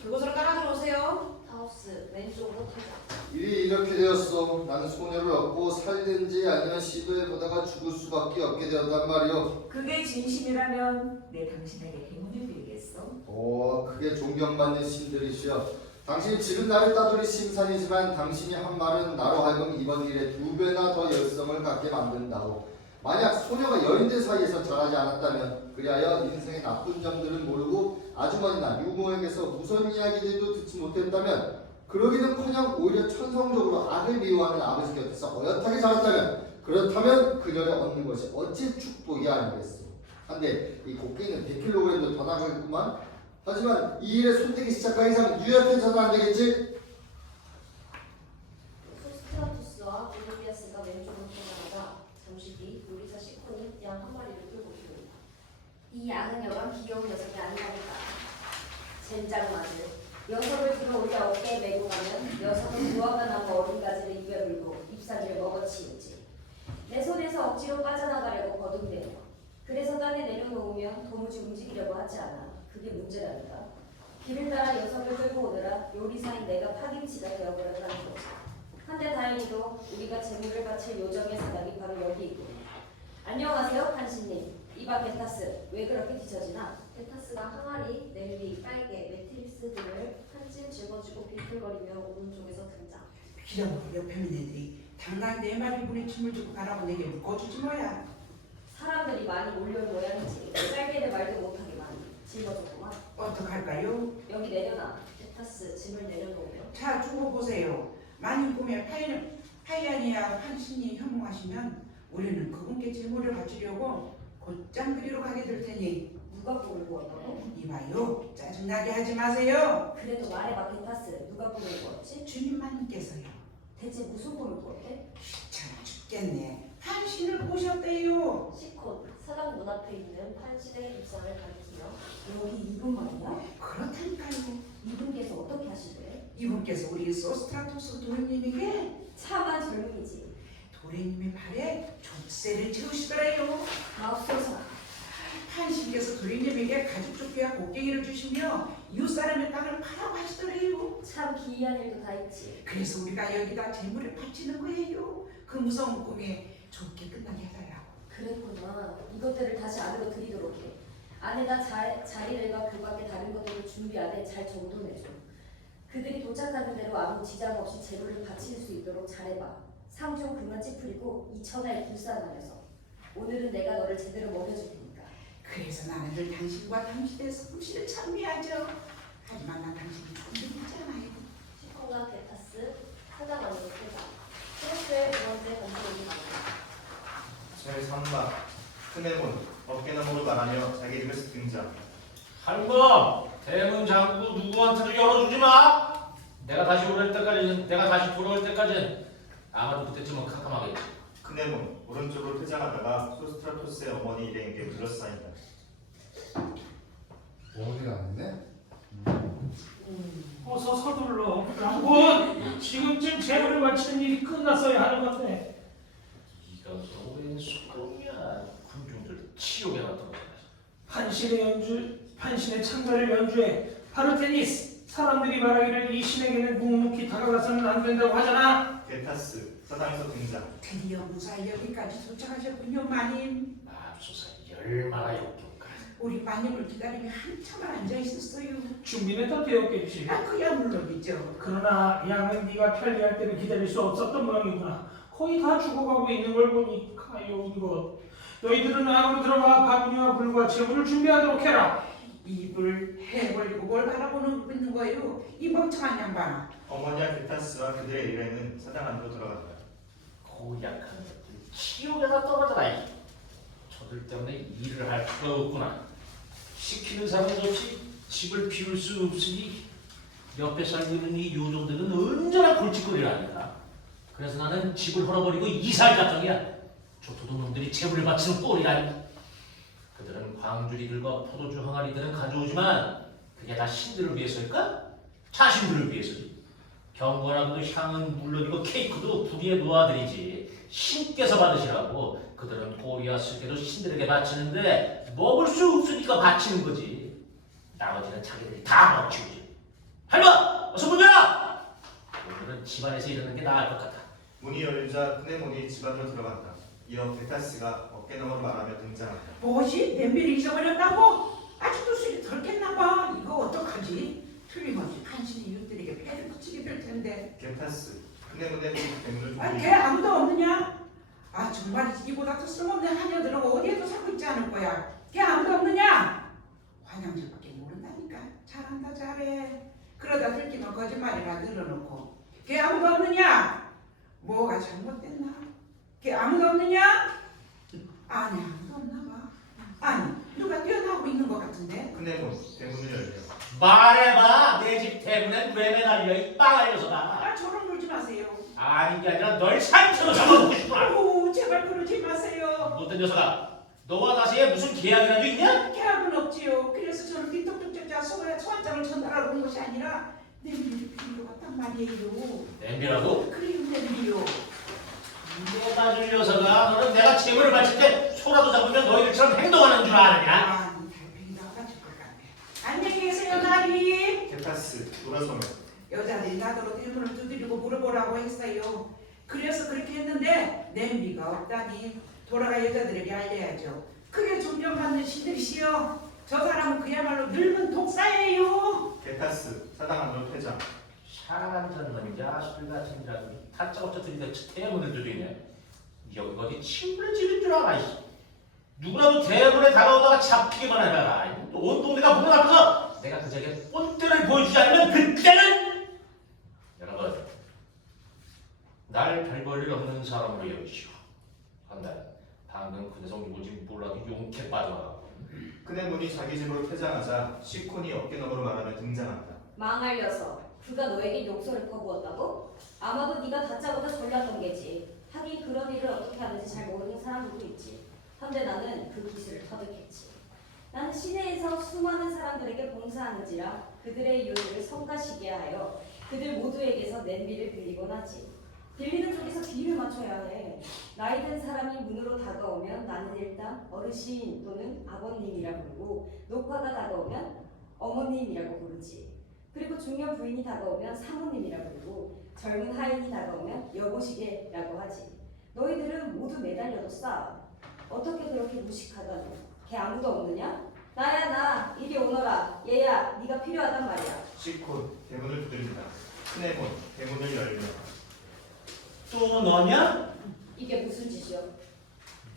그곳으로 따라 들어오세요. 하우스 왼쪽으로 타자. 일이 이렇게 되었어. 나는 소녀를 얻고 살든지 아니면 시도해보다가 죽을 수밖에 없게 되었단 말이오. 그게 진심이라면 내 당신에게 행운을 빌겠어. 오, 그게 존경받는 신들이시여. 당신이 지금 나를 따돌이 심산이지만 당신이 한 말은 나로 하여금 이번 일에 2배나 더 열성을 갖게 만든다고. 만약 소녀가 여인들 사이에서 자라지 않았다면 그리하여 인생의 나쁜 점들은 모르고 아주머니나 유모에게서 무선 이야기들도 듣지 못했다면 그러기는커녕 오히려 천성적으로 악을 미워하는 아버지 곁에서 어엿하게 자랐다면 그렇다면 그녀를 얻는 것이 어찌 축복이 아니겠소. 한데 이 곡괭이는 100kg도 더 나가겠구만. 하지만 이 일에 손대기 시작한 이상 유약해서는 안 되겠지? 소스트라토스와 오르비아스가 왼쪽으로 돌아가다 잠시 뒤 요리사 시콘이 양 한 마리를 끌고 들어온다. 이 양은 여간 귀여운 녀석이 아니라 보다. 젠장 맞을. 녀석을 들어 올려 어깨에 메고 가면 녀석은 무화과 나무 어른가지를 입에 물고 잎사귀를 먹어치우지. 내 손에서 억지로 빠져나가려고 거듭대며 그래서 땅에 내려놓으면 도무지 움직이려고 하지 않아. 그게 문제라니까. 길을 따라 녀석을 끌고 오느라 요리사인 내가 파김치가 되어버렸다는 거지. 한데 다행히도 우리가 재물을 바칠 요정의 사당이 바로 여기 있고. 안녕하세요, 판신님. 이봐 게타스, 왜 그렇게 뒤처지나? 게타스가 항아리, 냄비, 빨개, 매트리스 등을 한 찜 짊어지고 비틀거리며 오른쪽에서 등장. 빌어먹고 옆에 있는 애들이 당장 내 말이 분에 춤을 주고 가라고 내게 묶어주지 뭐야. 사람들이 많이 몰려온 모양이지. 빨개를 말도 못하게 많이 짊어졌구만. 어떡할까요? 여기 내려놔. 게타스, 짐을 내려놓으며. 자, 두고 보세요. 만일 꿈에 파이아니아 판신이 현몽하시면 우리는 그분께 제물을 바치려고 곧장 그리로 가게 될 테니. 누가 꿈을 꾸었다고? 이봐요, 짜증나게 하지 마세요. 그래도 말해봐 게타스, 누가 꿈을 꾸었지? 주님만께서요. 대체 무슨 꿈을 꾸었대? 귀찮아 죽겠네. 판신을 보셨대요. 시콘, 사당 문 앞에 있는 판신의 입상을 가리키며 여기 이분 말이야? 그렇다니까요. 이분께서 어떻게 하시대? 이분께서 우리 소스트라토스 도련님에게 참한 젊은이지. 도련님의 발에 족쇄를 채우시더래요. 마옵소사. 판신께서 도련님에게 가죽 조끼와 곡괭이를 주시며 이웃 사람의 땅을 파라고 하시더래요. 참 기이한 일도 다 있지. 그래서 우리가 여기다 재물을 바치는 거예요. 그 무서운 꿈에 좋게 끝나게 해달라고. 그랬구나. 이것들을 다시 안으로 드리도록 해. 안에다 자리들과 그 밖에 다른 것들을 준비 안에 잘 정돈해줘. 그들이 도착하는 대로 아무 지장 없이 재물을 바칠 수 있도록 잘해봐. 상중 그만 찌푸리고 이 천하에 불쌍하면서. 오늘은 내가 너를 제대로 먹여줄 테니까. 그래서 나는 늘 당신과 당신의 솜씨를 찬미하죠. 하지만 난 당신이 존경하잖아요. 시콘과 게타스, 사장 안으로 퇴장. 크로스의 두 번째 검색이 나온다. 잘 3막 크네몬 어깨너머로 말하며 자기 이름을 등장. 할멈, 대문 잠그고 누구한테도 열어주지 마. 내가 다시 돌아올 때까지는 아마도 그때쯤은 캄캄하겠지. 크네몬 오른쪽으로 퇴장하다가 소스트라토스의 어머니 일행에게 둘러싸인다. 어머니가 아니네? 어서 서둘러. 랑군, 지금쯤 재물을 바치는 일이 끝났어야 하는 건데. 이건 웬 수공이야. 군중들 치욕에 갔던 거야. 판신의 창가를 연주해 파르테니스. 사람들이 말하기를 이 신에게는 묵묵히 다가가서는 안 된다고 하잖아. 게타스 사당에서 등장. 드디어 무사히 여기까지 도착하셨군요, 마님. 맙소사 얼마나 역겨운가. 우리 마님을 기다리며 한참을 앉아 있었어요. 준비는 다 되었겠지. 그야 물론이죠. 그러나 양은 네가 편리할 때를 기다릴 수 없었던 모양이구나. 거의 다 죽어가고 있는 걸 보니 가요 이것. 너희들은 안으로 들어가 바구니와 물과 재물을 준비하도록 해라. 입을 해벌리고 뭘 바라보고 있는 거예요? 이 멍청한 양반아. 어머니와 게타스와 그들의 일행은 사당 안으로 들어간다. 고약한 것들 치욕에다 떨어져라. 저들 때문에 일을 할 수가 없구나. 시키는 사람 없이 집을 비울 수 없으니 옆에 살고 있는 이 요정들은 언제나 골칫거리라니까. 그래서 나는 집을 헐어버리고 이사할 작정이야. 저 도둑놈들이 재물을 바치는 꼴이라니. 그들은 광주리들과 포도주 항아리들은 가져오지만 그게 다 신들을 위해서일까? 자신들을 위해서지. 경건하고도 향은 물론이고 케이크도 부리에 놓아드리지. 신께서 받으시라고. 그들은 고리와 쓸개도 신들에게 바치는데 먹을 수 없으니까 바치는 거지. 나머지는 자기들이 다 먹치우지. 할머! 어서 문 열어! 오늘은 집안에서 이러는 게 나을 것 같아. 문이 열리자 크네몬이 집 안으로 들어간다. 이어 게타스가 어깨너머로 말하며 등장한다. 뭐지? 냄비를 잊어버렸다고? 아직도 술이 덜 깼나 봐. 이거 어떡하지? 틀림없이 판신이 이웃들에게 패를 붙이게 될 텐데. 게타스 크네몬의 대문을 아니, 걔 두드린다. 아무도 없느냐? 아, 정말이지. 이보다 더 쓸모없는 하녀들은 어디에도 살고 있지 않을 거야. 걔 아무도 없느냐? 환영질밖에 모른다니까. 잘한다, 잘해. 그러다 들키면 거짓말이라 늘어놓고. 걔 아무도 없느냐? 뭐가 잘못됐나? 걔 아무도 없느냐? 아니, 아무도 없나 봐. 아니, 누가 뛰어나오고 있는 것 같은데? 크네몬 대문을 열며 말해봐. 내 집 대문엔 왜 매달려 이 빵알 녀석아. 아, 저런 놀지 마세요. 아닌 게 아니라 널 산채로 잡아보고 싶구나. 아우, 제발 그러지 마세요. 못된 녀석아. 너와 나서에 무슨 계약이라도 있냐? 계약은 없지요. 그래서 저는 삐뚤뚝뚝자 소환장을 전달하러 온 것이 아니라 냄비를 빌리러 왔단 말이에요. 냄비라도? 그리운 냄비요. 너 맞을 녀석아. 너는 내가 재물을 바칠 때 소라도 잡으면 너희들처럼 행동하는 줄 아느냐? 아니, 달팽이가 빠질 것 같네. 안녕히 계세요, 나리. 게타스 돌아서며 여자들이 나더러 대문을 두드리고 물어보라고 했어요. 그래서 그렇게 했는데 냄비가 없다니 돌아가 여자들에게 알려야죠. 그게 존경받는 신들이시여. 저 사람은 그야말로 늙은 독사예요. 게타스 사당 안으로 퇴장. 샤란전 놈이 자식들 같은 자들이 다짜고짜 들이대 대문을 두드리네. 여기 어디 친구를 지른 줄 알아. 이씨. 누구라도 대문에 다가오다가 잡히기만 해봐라. 온 동네가 문 앞에서 내가 그자에게 본때를 보여주지 않으면 그때는 여러분 날 별 볼 일 없는 사람으로 여기시오. 한데 방금 그 녀석 누구지 몰라도 용케 빠져나가고. 크네몬이 자기 집으로 퇴장하자 시콘이 어깨너머로 말하며 등장한다. 망할 녀석, 그가 너에게 욕설을 퍼부었다고? 아마도 네가 다짜고짜 졸렸던 게지. 하긴 그런 일을 어떻게 하는지 잘 모르는 사람들도 있지. 한데 나는 그 기술을 터득했지. 나는 시내에서 수많은 사람들에게 봉사하는지라 그들의 요일을 성가시게 하여 그들 모두에게서 냄비를 빌리곤 하지. 빌리는 쪽에서 비율을 맞춰야 해. 나이 든 사람이 문으로 다가오면 나는 일단 어르신 또는 아버님이라 부르고, 녹화가 다가오면 어머님이라고 부르지. 그리고 중년 부인이 다가오면 사모님이라 부르고, 젊은 하인이 다가오면 여보시게라고 하지. 너희들은 모두 매달려도 싸. 어떻게 그렇게 무식하다니. 걔 아무도 없느냐? 나야 나. 이리 오너라. 얘야, 네가 필요하단 말이야. 시콘 대문을 두드린다. 크네몬 대문을 열며 또 너냐? 이게 무슨 짓이여?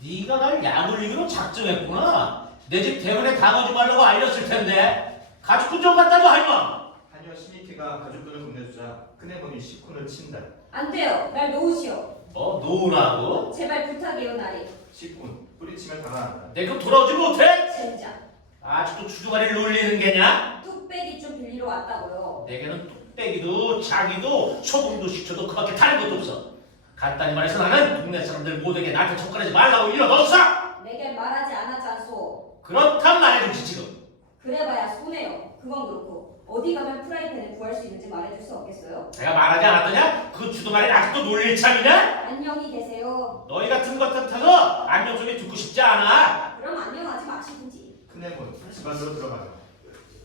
네가 날 약올리기로 작정했구나. 내 집 대문에 다가오지 말라고 알렸을 텐데. 가족분 좀 갖다 줘 할머. 하녀 시니키가 가족들을 건네주자 크네몬이 시콘을 친다. 안 돼요. 날 놓으시오. 뭐 노라고? 제발 부탁해요, 나리. 식군 뿌리치면 당한다. 내가 돌아오지 못해? 젠장. 아직도 주둥아리를 놀리는 게냐? 뚝배기 좀 빌리러 왔다고요. 내게는 뚝배기도 자기도 소금도 식초도 그밖에 다른 것도 없어. 간단히 말해서 나는 동네 사람들 모두에게 나한테 접근하지 말라고 일러뒀어. 내게 말하지 않았잖소. 그렇단 말해주지 지금. 그래봐야 손해요. 그건 그렇고 어디 가면 프라이팬을 구할 수 있는지 말해줄 수 없겠어요? 내가 말하지 않았더냐? 그 주둥아리를 아직도 놀릴 참이냐? 안녕히 계세요. 너희 같은 것 같아서 안녕 소리 듣고 싶지 않아. 그럼 안녕하지 마시든지. 큰애문 집 안으로 들어가자.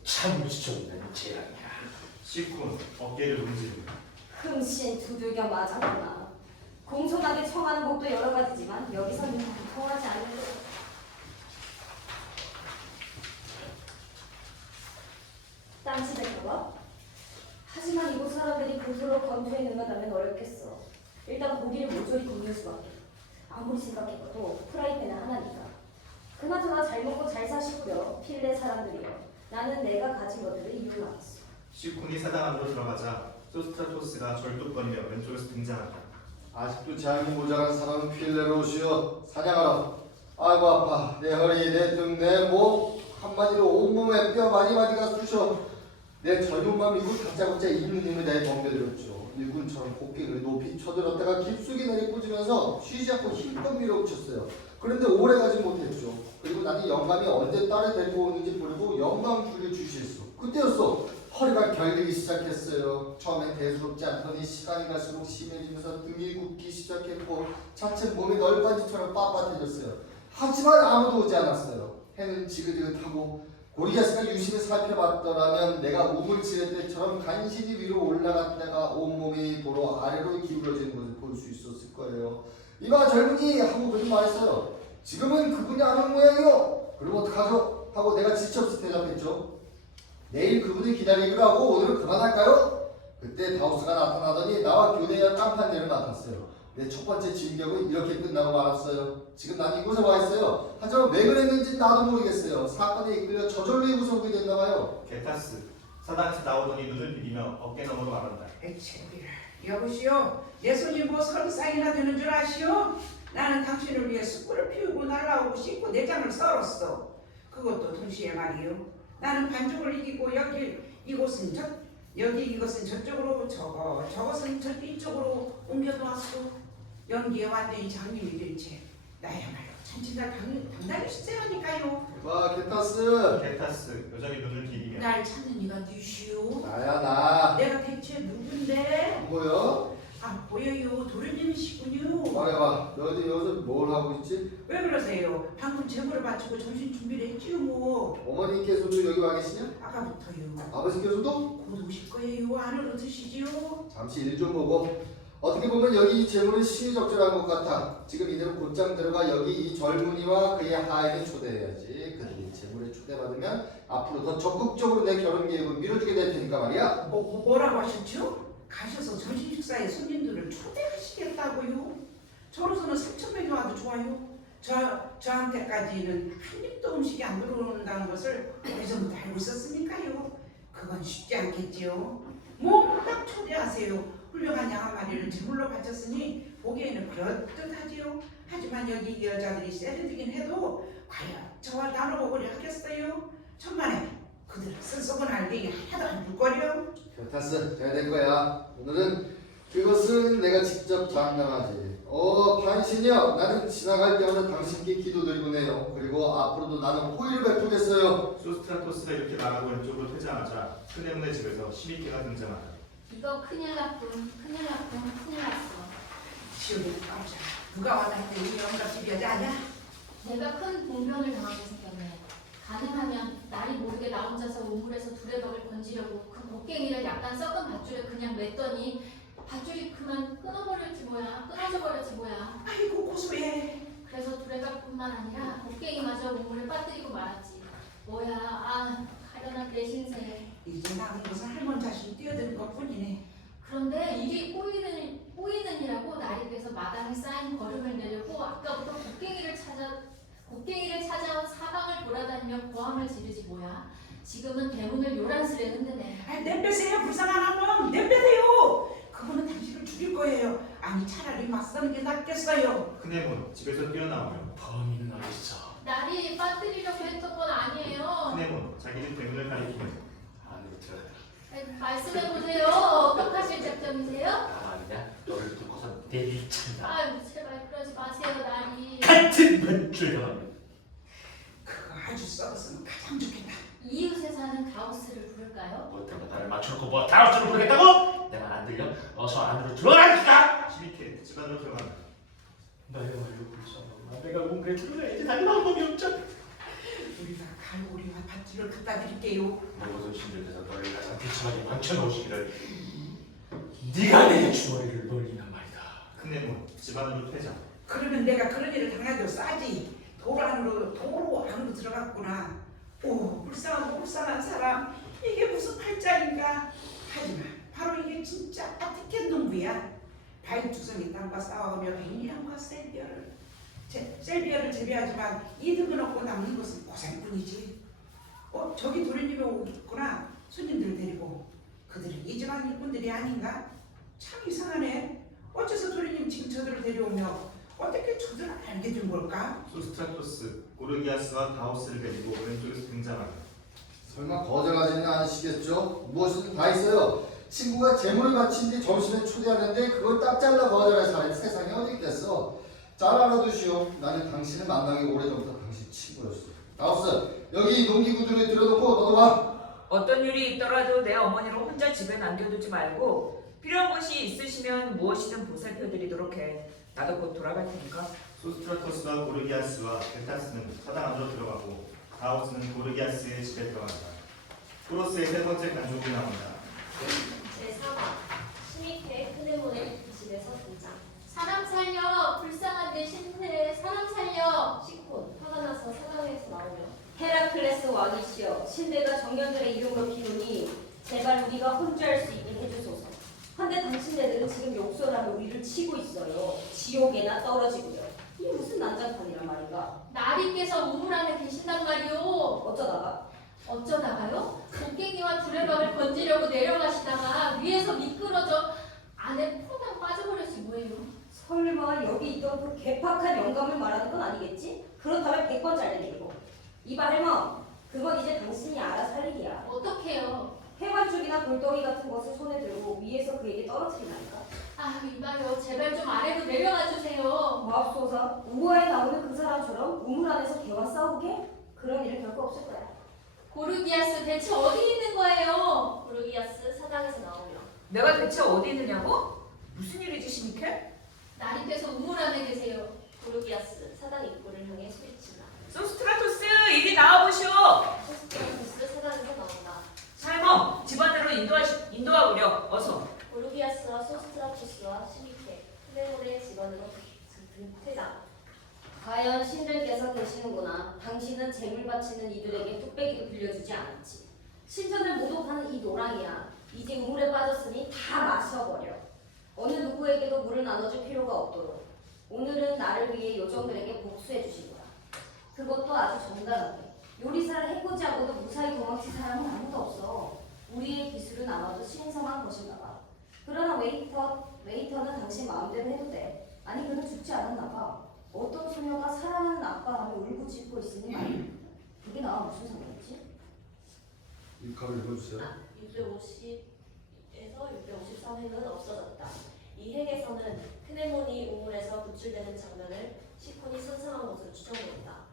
참 무지쩍네 재앙이야. 식군 어깨를 움직이고 흠씬 두들겨 맞았구나. 공손하게 청하는 법도 여러 가지지만 여기서는 통하지 않는 거. 땅치될까봐? 하지만 이곳 사람들이 그토록 검토에 능하다면 어렵겠어. 일단 고기를 모조리 굽는 수밖에. 아무리 생각해봐도 프라이팬은 하나니까. 그나저나 잘 먹고 잘 사시고요. 필레 사람들이요. 나는 내가 가진 것들을 이용하겠어. 식군이 사당 안으로 들어가자 소스트라토스가 절뚝거리며 왼쪽에서 등장한다. 아직도 재앙이 모자란 사람은 필레로 오시오. 사냥하라. 아이고 아파. 내 허리, 내 등, 내 몸. 한마디로 온몸에 뼈 마디마디가 쑤셔. 내 젊은맘 이고 다짜고짜 있는 힘을 내 덤벼들었죠. 일군처럼 곡괭이를 높이 쳐들었다가 깊숙이 내리꽂으면서 쉬지 않고 힘껏 밀어붙였어요. 그런데 오래 가지 못했죠. 그리고 나는 영감이 언제 딸을 데리고 오는지 모르고 영감줄을 주시했어. 그때였어. 허리가 결리기 시작했어요. 처음엔 대수롭지 않더니 시간이 갈수록 심해지면서 등이 굽기 시작했고 자체 몸이 널빤지처럼 빳빳해졌어요. 하지만 아무도 오지 않았어요. 해는 지긋지긋하고 고리아스가 유심히 살펴봤더라면 내가 우물지를 때처럼 간신히 위로 올라갔다가 온몸이 도로 아래로 기울어지는 것을 볼 수 있었을 거예요. 이봐 젊은이 하고 그렇게 말했어요. 지금은 그분이 아는 모양이요. 그럼 어떡하죠? 하고 내가 지쳐서 대답했죠. 내일 그분을 기다리기로 하고 오늘은 그만할까요? 그때 다우스가 나타나더니 나와 교대한 깜판대를 맡았어요. 내 첫 번째 진격은 이렇게 끝나고 말았어요. 지금 난 이곳에 와 있어요. 하지만 왜 그랬는지 나도 모르겠어요. 사건에 이끌려 저절로 이곳에 오게 됐나 봐요. 게타스 사당에서 나오더니 눈을 비비며 어깨 너머로 말한다. 에이치비라. 여보시오. 내 손이 뭐 30쌍이나 되는 줄 아시오? 나는 당신을 위해 숯불을 피우고 날라오고 씻고 내장을 썰었어. 그것도 동시에 말이요. 나는 반죽을 이기고 이곳은 이것은 저쪽으로 저것은 이쪽으로 옮겨놓았어. 연기에 완전히 장님이 된 채 나야말로 천진날 당나귀 시대라니까요. 봐 게타스. 게타스 여전히 눈을 비비며 날 찾는 이가 누시오? 나야 나. 내가 대체 누군데? 안 보여? 아 보여요. 도련님이시군요. 말해봐. 너희들 여기서 뭘 하고 있지? 왜 그러세요? 방금 제물을 바치고 점심 준비를 했지요 뭐. 어머니께서도 여기 와 계시냐? 아까부터요. 아버지께서도? 곧 오실 거예요. 안으로 드시지요. 잠시 일 좀 보고. 어떻게 보면 여기 이 재물은 시의적절한 것 같아. 지금 이대로 곧장 들어가 여기 이 젊은이와 그의 하인을 초대해야지. 그들이 재물에 초대받으면 앞으로 더 적극적으로 내 결혼 계획을 밀어주게 될 테니까 말이야. 뭐라고 하셨죠? 가셔서 점심 식사에 손님들을 초대하시겠다고요? 저로서는 3,000명이 와도 좋아요. 저한테까지는 한 입도 음식이 안 들어오는다는 것을 오래전부터 알고 있었으니까요. 그건 쉽지 않겠지요. 뭐 딱 초대하세요. 훌륭한 양 한 마리를 제물로 바쳤으니 보기에는 그럴듯하지요. 하지만 여기 이 여자들이 세련되긴 해도 과연 저와 나눠먹으려 하겠어요? 천만에 그들은 쓸썩은 알갱이 하나도 안 줄거려. 게타스 잘 될 거야. 오늘은 그것은 내가 직접 장담하지. 판신이여, 나는 지나갈 때마다 당신께 기도드리곤 해요. 그리고 앞으로도 나는 호의를 베푸겠어요. 소스트라토스가 이렇게 말하고 왼쪽으로 퇴장하자 큰애문의 집에서 시미케가 등장한다. 이거 큰일 났군. 큰일 났어. 지옥에 깜짝. 누가 와다 했더니 우리 영감 집이 여자 아니야? 내가 큰 봉변을 당하게 생겼네. 가능하면 나이 모르게 나 혼자서 우물에서 두레박을 건지려고 그 곡괭이를 약간 썩은 밧줄에 그냥 맸더니 밧줄이 그만 끊어져 버렸지 뭐야. 아이고 고소해. 그래서 두레박뿐만 아니라 곡괭이마저 우물에 빠뜨리고 말았지. 뭐야, 가련한 내 신세. 이제 남은 것은 할머니 자신이 뛰어드는 것뿐이네. 그런데 이게 꼬이는이라고 나리께서 마당에 쌓인 거름을 내려고 아까부터 곡괭이를 찾아온 사방을 돌아다니며 고함을 지르지 뭐야. 지금은 대문을 요란스레 흔드네. 아, 내빼세요 불쌍한 놈. 내빼세요. 그거는 당신을 죽일 거예요. 아니 차라리 맞서는 게 했어요? 크네몬 집에서 뛰어나오며 범인은 어디 있어? 날이 빠뜨리려고 했던 건 아니에요. 크네몬 자기는 대문을 가리키며 안으로 들어가라. 말씀해 보세요. 어떻게 하실 작정이세요? 아니냐? 너를 두고서 내리친다. 아유 제발 그러지 마세요 날이. 같은 번줄로 그거 아주 썩었으면 가장 좋겠다. 이웃에 사는 가우스를 부를까요? 못하면 나를 맞춰놓고 뭐 다우스로 부르겠다고? 내 말 안 들려? 어서 안으로 들어가라! 12K 집 안으로 들어간다. 나야말로 불쌍하구나. 내가 뭔가에 들어가야지 다른 방법이 없잖아. 우리가 갈고리와 밧줄을 갖다 드릴게요. 모든 신들께서 너를 가장 비참하게 망쳐놓으시기를 네가 내 주머니를 놀리란 말이다. 크네몬 집 안으로 퇴장. 그러면 내가 그런 일을 당해도 싸지. 도로 안으로 들어갔구나. 오, 불쌍한 사람. 이게 무슨 팔자인가. 하지만 바로 이게 진짜 아티켓 농부야. 바이투성이 땅과 싸워가며 베니랑과 셀비아를 제외하지만 이득은 없고 남는 것은 고생뿐이지. 저기 도련님이 오겠구나. 손님들을 데리고. 그들은 이 지방 일꾼들이 아닌가? 참 이상하네. 어째서 도련님 지금 저들을 데려오며 어떻게 저들을 알게 된 걸까? 소스트라토스 고르기아스와 다우스를 데리고 왼쪽에서 등장한다. 설마 거절하지는 않으시겠죠? 무엇이든 다 있어요. 친구가 재물을 바친 뒤 점심에 초대하는데 그걸 딱 잘라 거절할 사람이 세상에 어디 있겠어. 잘 알아두시오. 나는 당신을 만나기 오래전부터 당신 친구였어. 다우스, 여기 농기구들을 들여놓고 너도 와. 어떤 일이 있더라도 내 어머니를 혼자 집에 남겨두지 말고 필요한 것이 있으시면 무엇이든 보살펴드리도록 해. 나도 곧 돌아갈 테니까. 소스트라토스와 고르기아스와 벤타스는 사당 안으로 들어가고 다우스는 고르기아스의 집에 들어간다. 토로스의 세 번째 간족이 나온다. 제4화 시미케 크네몬의 집에서 등장. 사람 살려. 불쌍한 내 신세. 사람 살려. 시콘 화가 나서 사당에서 나오며 헤라클레스 왕이시여, 신대가 정년들의 이름으로 비우니 제발 우리가 혼쭐할 수 있게 해주소서. 한데 당신네들은 지금 욕설하며 우리를 치고 있어요. 지옥에나 떨어지고요. 이게 무슨 난장판이란 말인가? 나리께서 우물 안에 계신단 말이오. 어쩌다가? 어쩌다가요? 곡괭이와 두레박을 건지려고 내려가시다가 위에서 미끄러져 안에 퐁당 빠져버렸지 뭐예요. 설마 여기 있던 그 괴팍한 영감을 말하는 건 아니겠지? 그렇다면 100번 잘리고. 이봐 할멈, 그건 이제 당신이 알아서 할 일이야. 어떡해요? 해관죽이나 돌덩이 같은 것을 손에 들고 위에서 그에게 떨어뜨리나니까. 아 이봐요. 제발 좀 아래로 내려가 주세요. 마법소사, 우화에 나오는 그 사람처럼 우물 안에서 개와 싸우게? 그런 일은 결코 없을 거야. 고르기아스 대체 어디 있는 거예요? 고르기아스 사당에서 나오며 내가 대체 어디 있느냐고? 무슨 일이지 시미케? 나리께서 우물 안에 계세요. 고르기아스 사당 입구를 향해 소리친다. 소스트라토스 이리 나와보시오. 소스트라토스 사당에서 나온다. 살멈 집안으로 인도하구려. 어서. 고르기아스와 소스트라토스와 시미케 크네몬의 집안으로 퇴장. 과연 신들께서 계시는구나. 당신은 재물 바치는 이들에게 뚝배기도 빌려주지 않았지. 신전을 모독하는 이 노랑이야. 이제 우물에 빠졌으니 다 마셔버려. 어느 누구에게도 물을 나눠줄 필요가 없도록. 오늘은 나를 위해 요정들에게 복수해 주신 거야. 그것도 아주 정당하게. 요리사를 해코지하고도 무사히 도망친 사람은 아무도 없어. 우리의 기술은 아마도 신성한 것인가 봐. 그러나 웨이터는 당신 마음대로 해도 돼. 아니 그는 죽지 않았나 봐. 어떤 소녀가 사랑하는 아빠라며 울고짖고 있으니 말이야. 그게 나와 무슨 상관이지? 이 값을 읽어주세요. 650에서 653획은 없어졌다. 이 획에서는 크네몬이 우물에서 구출되는 장면을 시콘이 선상한 것으로 추정된다.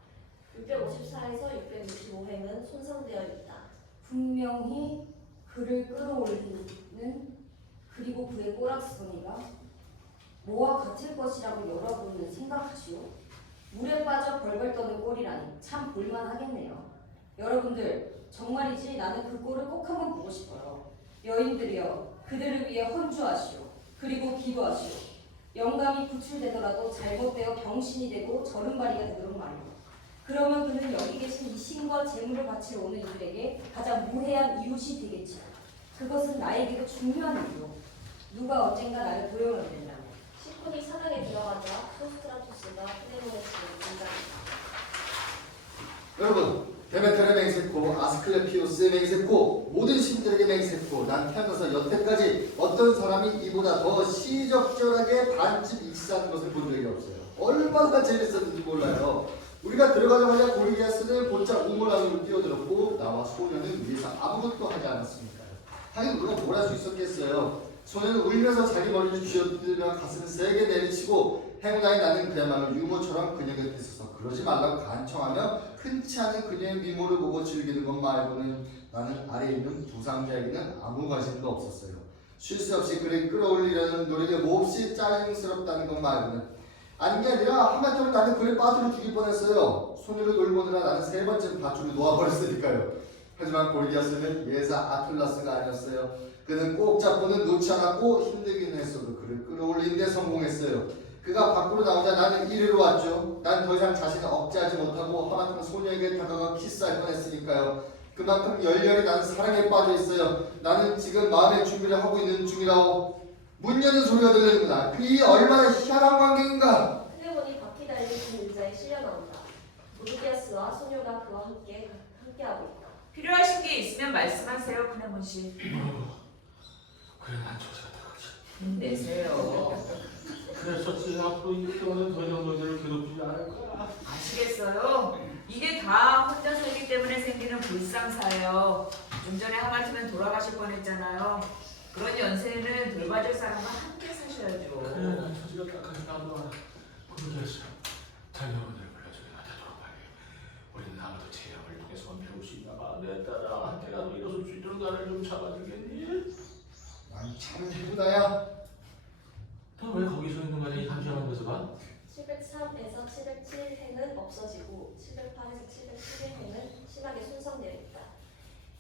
654에서 665획은 손상되어 있다. 분명히 그를 끌어올리는 그리고 그의 꼬락서니가 뭐와 같을 것이라고 여러분은 생각하시오? 물에 빠져 벌벌 떠는 꼴이라니 참 볼만하겠네요. 여러분들 정말이지 나는 그 꼴을 꼭 한번 보고 싶어요. 여인들이여 그들을 위해 헌주하시오. 그리고 기도하시오. 영감이 구출되더라도 잘못되어 병신이 되고 저른발이가 되도록 말이오. 그러면 그는 여기 계신 이 신과 재물을 바치러 오는 이들에게 가장 무해한 이웃이 되겠지요. 그것은 나에게도 중요한 일이오. 누가 언젠가 나를 도용을 된다면. 시콘이 사당에 들어가자 소스트라토스가 크네몬의 집에 등장한다. 여러분, 데메텔의 맹세코, 아스클레피오스의 맹세코, 모든 신들에게 맹세코. 난 태어나서 여태까지 어떤 사람이 이보다 더 시적절하게 반쯤 익사 키스하는 것을 본 적이 없어요. 얼마나 재밌었는지 몰라요. 우리가 들어가자마자 고르기아스는 곧장 우물 안으로 뛰어들었고 나와 소녀는 위에서 아무것도 하지 않았습니다. 하긴 우리가 뭘 할 수 있었겠어요. 소녀는 울면서 자기 머리를 쥐어뜯으며 가슴을 세게 내리치고 행운아의 나는 그야말로 유모처럼 그녀 곁에 있어서 그러지 말라고 간청하며 흔치 않은 그녀의 미모를 보고 즐기는 것 말고는 나는 아래에 있는 부상자에게는 아무 관심도 없었어요. 쉴 수 없이 그를 끌어올리려는 노력에 몹시 짜증스럽다는 것 말고는 아닌 게 아니라 하마터면 나는 그를 빠뜨려 죽일 뻔했어요. 소녀를 돌보느라 나는 세 번째 밧줄을 놓아버렸으니까요. 하지만 고르기아스는 예사 아툴라스가 아니었어요. 그는 꼭 잡고는 놓지 않았고 힘들긴 했어도 그를 끌어올리는 데 성공했어요. 그가 밖으로 나오자 나는 이리로 왔죠. 난 더 이상 자신을 억제하지 못하고 하마터면 소녀에게 다가가 키스할 뻔했으니까요. 그만큼 열렬히 나는 사랑에 빠져 있어요. 나는 지금 마음의 준비를 하고 있는 중이라고. 문 여는 소리가 들리는구나. 이 얼마나 희한한 광경인가. 클레몬이 바퀴 달린 긴 의자에 실려 나온다. 고르기아스와 소녀가 그와 함께하고 있다. 필요하신 게 있으면 말씀하세요, 크네몬 씨. 그래 난 저새 같아가지. 힘내세요. 그랬었지. 앞으로 이 때문에 더 이상 너희들을 괴롭히지 않을 거야. 아시겠어요? 이게 다 혼자 살기 때문에 생기는 불상사예요. 좀 전에 하마터면 돌아가실 뻔했잖아요. 그런 연세에는 돌봐줄 사람과 함께 사셔야죠. 그래 난 처지가 딱하지. 나도 알아. 고르기아스 달려오늘 불러주게 나타도록 하게. 우리는 아무도 재앙을 통해서 배울 수 있나 봐. 내 딸아 내가 너 일어설 수 있도록 나를 좀 잡아주겠니? 난 참 행운아야. 너 왜 거기서 있는 거야? 이 한시간 데서 가? 703에서 707행은 없어지고 708에서 711행은 심하게 손상되었다.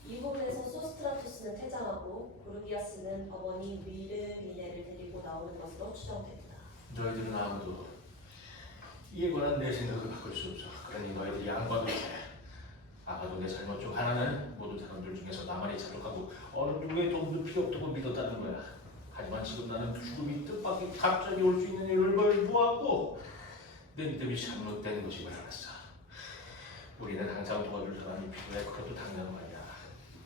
이 부분에서 소스트라토스는 퇴장하고 고르기아스는 어머니 미르리네를 데리고 나오는 것으로 추정된다. 너희들은 아무도 이에 관한 내 생각을 바꿀 수 없어. 그러니 너희들이 양보하도록 해. 아마도 내 잘못 중 하나는 모든 사람들 중에서 나만이 자족하고 어느 누구의 도움도 필요 없다고 믿었다는 거야. 하지만 지금 나는 죽음이 뜻밖의 갑자기 올 수 있는 일을 보았고 내 믿음이 잘못된 것임을 알았어. 우리는 항상 도와줄 사람이 필요해. 그것도 당연한 말이야.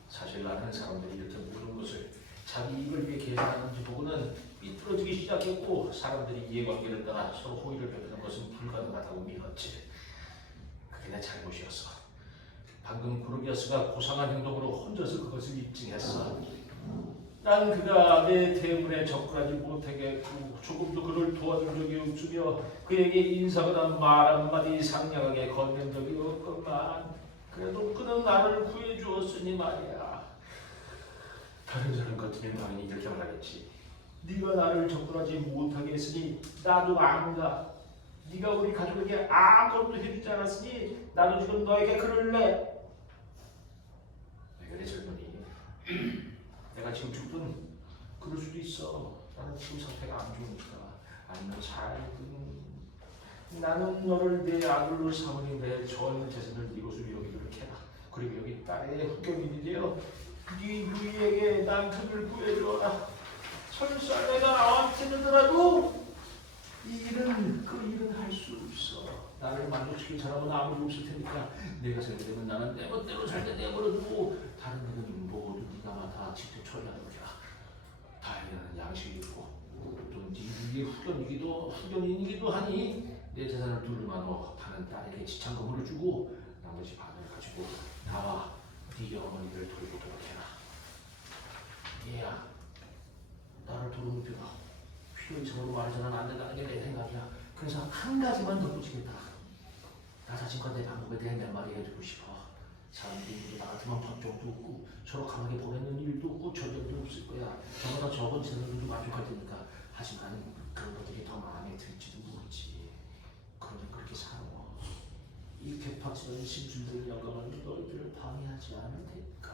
사실 나는 사람들이 이렇게 모든 것을 자기 이익을 위해 계산하는지 보고는 삐뚤어지기 시작했고 사람들이 이해관계를 떠나 서로 호의를 베푸는 것은 불가능하다고 믿었지. 그게 내 잘못이었어. 방금 고르기아스가 고상한 행동으로 혼자서 그것을 입증했어. 난 그가 내 대문에 접근하지 못하게 했고 조금도 그를 도와준 적이 없으며 그에게 인사거나 말 한마디 상냥하게 건넨 적이 없건만 그래도 그는 나를 구해주었으니 말이야. 다른 사람 같으면 당연히 이렇게 말하겠지. 네가 나를 접근하지 못하게 했으니 나도 아닌가. 네가 우리 가족에게 아무것도 해주지 않았으니 나도 지금 너에게 그럴래. 왜 그래 젊은이? 내가 지금 죽든 그럴 수도 있어. 나는 지금 상태가 안 좋으니까. 아니면 나는 너를 내 아들로 삼으니 내 전 재산을 네 것으로 여기도록 해라. 그리고 여기 딸의 후견인이 되어 네 누이에게 남편을 구해주어라. 설사 내가 나한테 되더라도 이 일은 그 일은 할 수 없어. 나를 만족시킬 사람은 아무도 없을 테니까 내가 생각되면 나는 내 멋대로 잘 때 내버려두고 다른 일은 모두 네가 다 직접 처리하는 거야. 다행히는 양식이 있고 또네 위의 후견인이기도 하니 내 재산을 둘러만어 파는 딸에게 지참금을 주고 나머지 반을 가지고 나와 네 어머니를 돌보도록 해라. 얘야, 나를 도우는 필요 필요 이상으로 말해서는 안 된다는 게 내 생각이야. 그래서 한 가지만 덧붙이겠다. 나 자신과 내 방법에 대해 몇 마디 해주고 싶어. 사람들이 모두 나 같으면 법정도 없고 서로 강하게 보내는 일도 없고 전쟁도 없을 거야. 저보다 적은 재능도 만족할 테니까. 하지만 그런 것들이 더 마음에 들지도 모르지. 그러니 그렇게 살아. 이 개팍스러운 심술들 영광은 너희들을 방해하지 않을 테니까.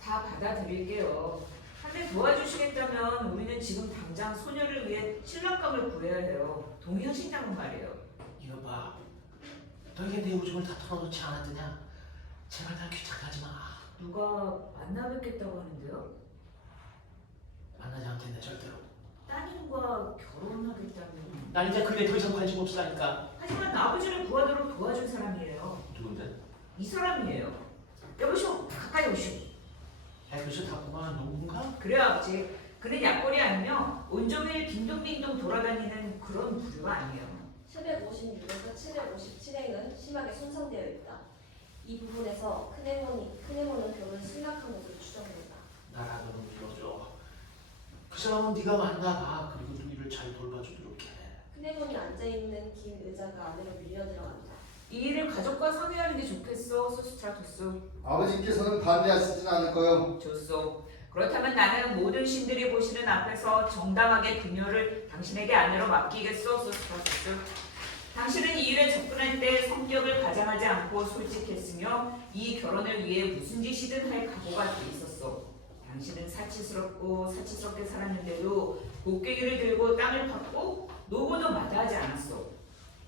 다 받아들일게요. 한데 도와주시겠다면 우리는 지금 당장 소녀를 위해 신랑감을 구해야 해요. 동의하신다는 말이에요. 이거 봐. 너에게 내 오줌을 다 털어놓지 않았더냐? 제발 날 귀찮게 하지 마. 누가 만나 뵙겠다고 하는데요? 만나지 않겠네 절대로. 따님과 결혼하겠다면. 난 이제 그게 더 이상 관심 없으라니까. 하지만 아버지를 구하도록 도와준 사람이에요. 누군데? 이 사람이에요. 여보시오, 가까이 오시오. 해교수 탔구만. 누군가? 그래 아버지, 그는 약골이 아니며 온종일 빙동빙동 돌아다니는 그런 부류가 아니에요. 756에서 757행은 심하게 손상되어 있다. 이 부분에서 크네모는 결혼을 승낙한 것으로 추정된다. 나라도 믿어줘. 그 사람은 네가 만나봐. 그리고 누이를 잘 돌봐주도록 해. 크네몬이 앉아있는 긴 의자가 안으로 밀려 들어간다. 이 일을 가족과 상의하는 게 좋겠어, 소스트라토스. 아버지께서는 반대하시진 않을 거요. 좋소. 그렇다면 나는 모든 신들이 보시는 앞에서 정당하게 그녀를 당신에게 아내로 맡기겠소, 소스트라토스. 당신은 이 일에 접근할 때 성격을 가장하지 않고 솔직했으며 이 결혼을 위해 무슨 짓이든 할 각오가 돼 있었어. 당신은 사치스럽게 살았는데도 곡괭이를 들고 땅을 팠고 노고도 마다하지 않았어.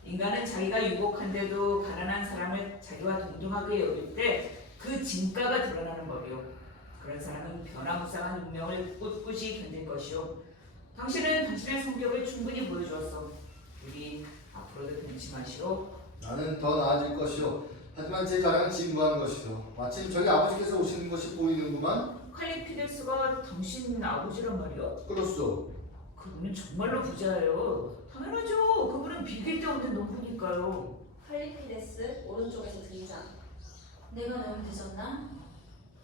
인간은 자기가 유복한데도 가난한 사람을 자기와 동등하게 여길 때 그 진가가 드러나는 법이요. 그런 사람은 변화무쌍한 운명을 꿋꿋이 견딜 것이요. 당신은 당신의 성격을 충분히 보여주었어. 우리 앞으로도 변심하시오. 나는 더 나아질 것이요. 하지만 제 자랑은 진부한 것이요. 마침 저기 아버지께서 오시는 것이 보이는구만. 칼리피데스가 당신 아버지란 말이요? 그렇소. 그분은 정말로 부자예요. 당연하죠. 그분은 비길 데 없는 농부니까요. 칼리피데스 오른쪽에서 등장. 내가 너무 늦었나?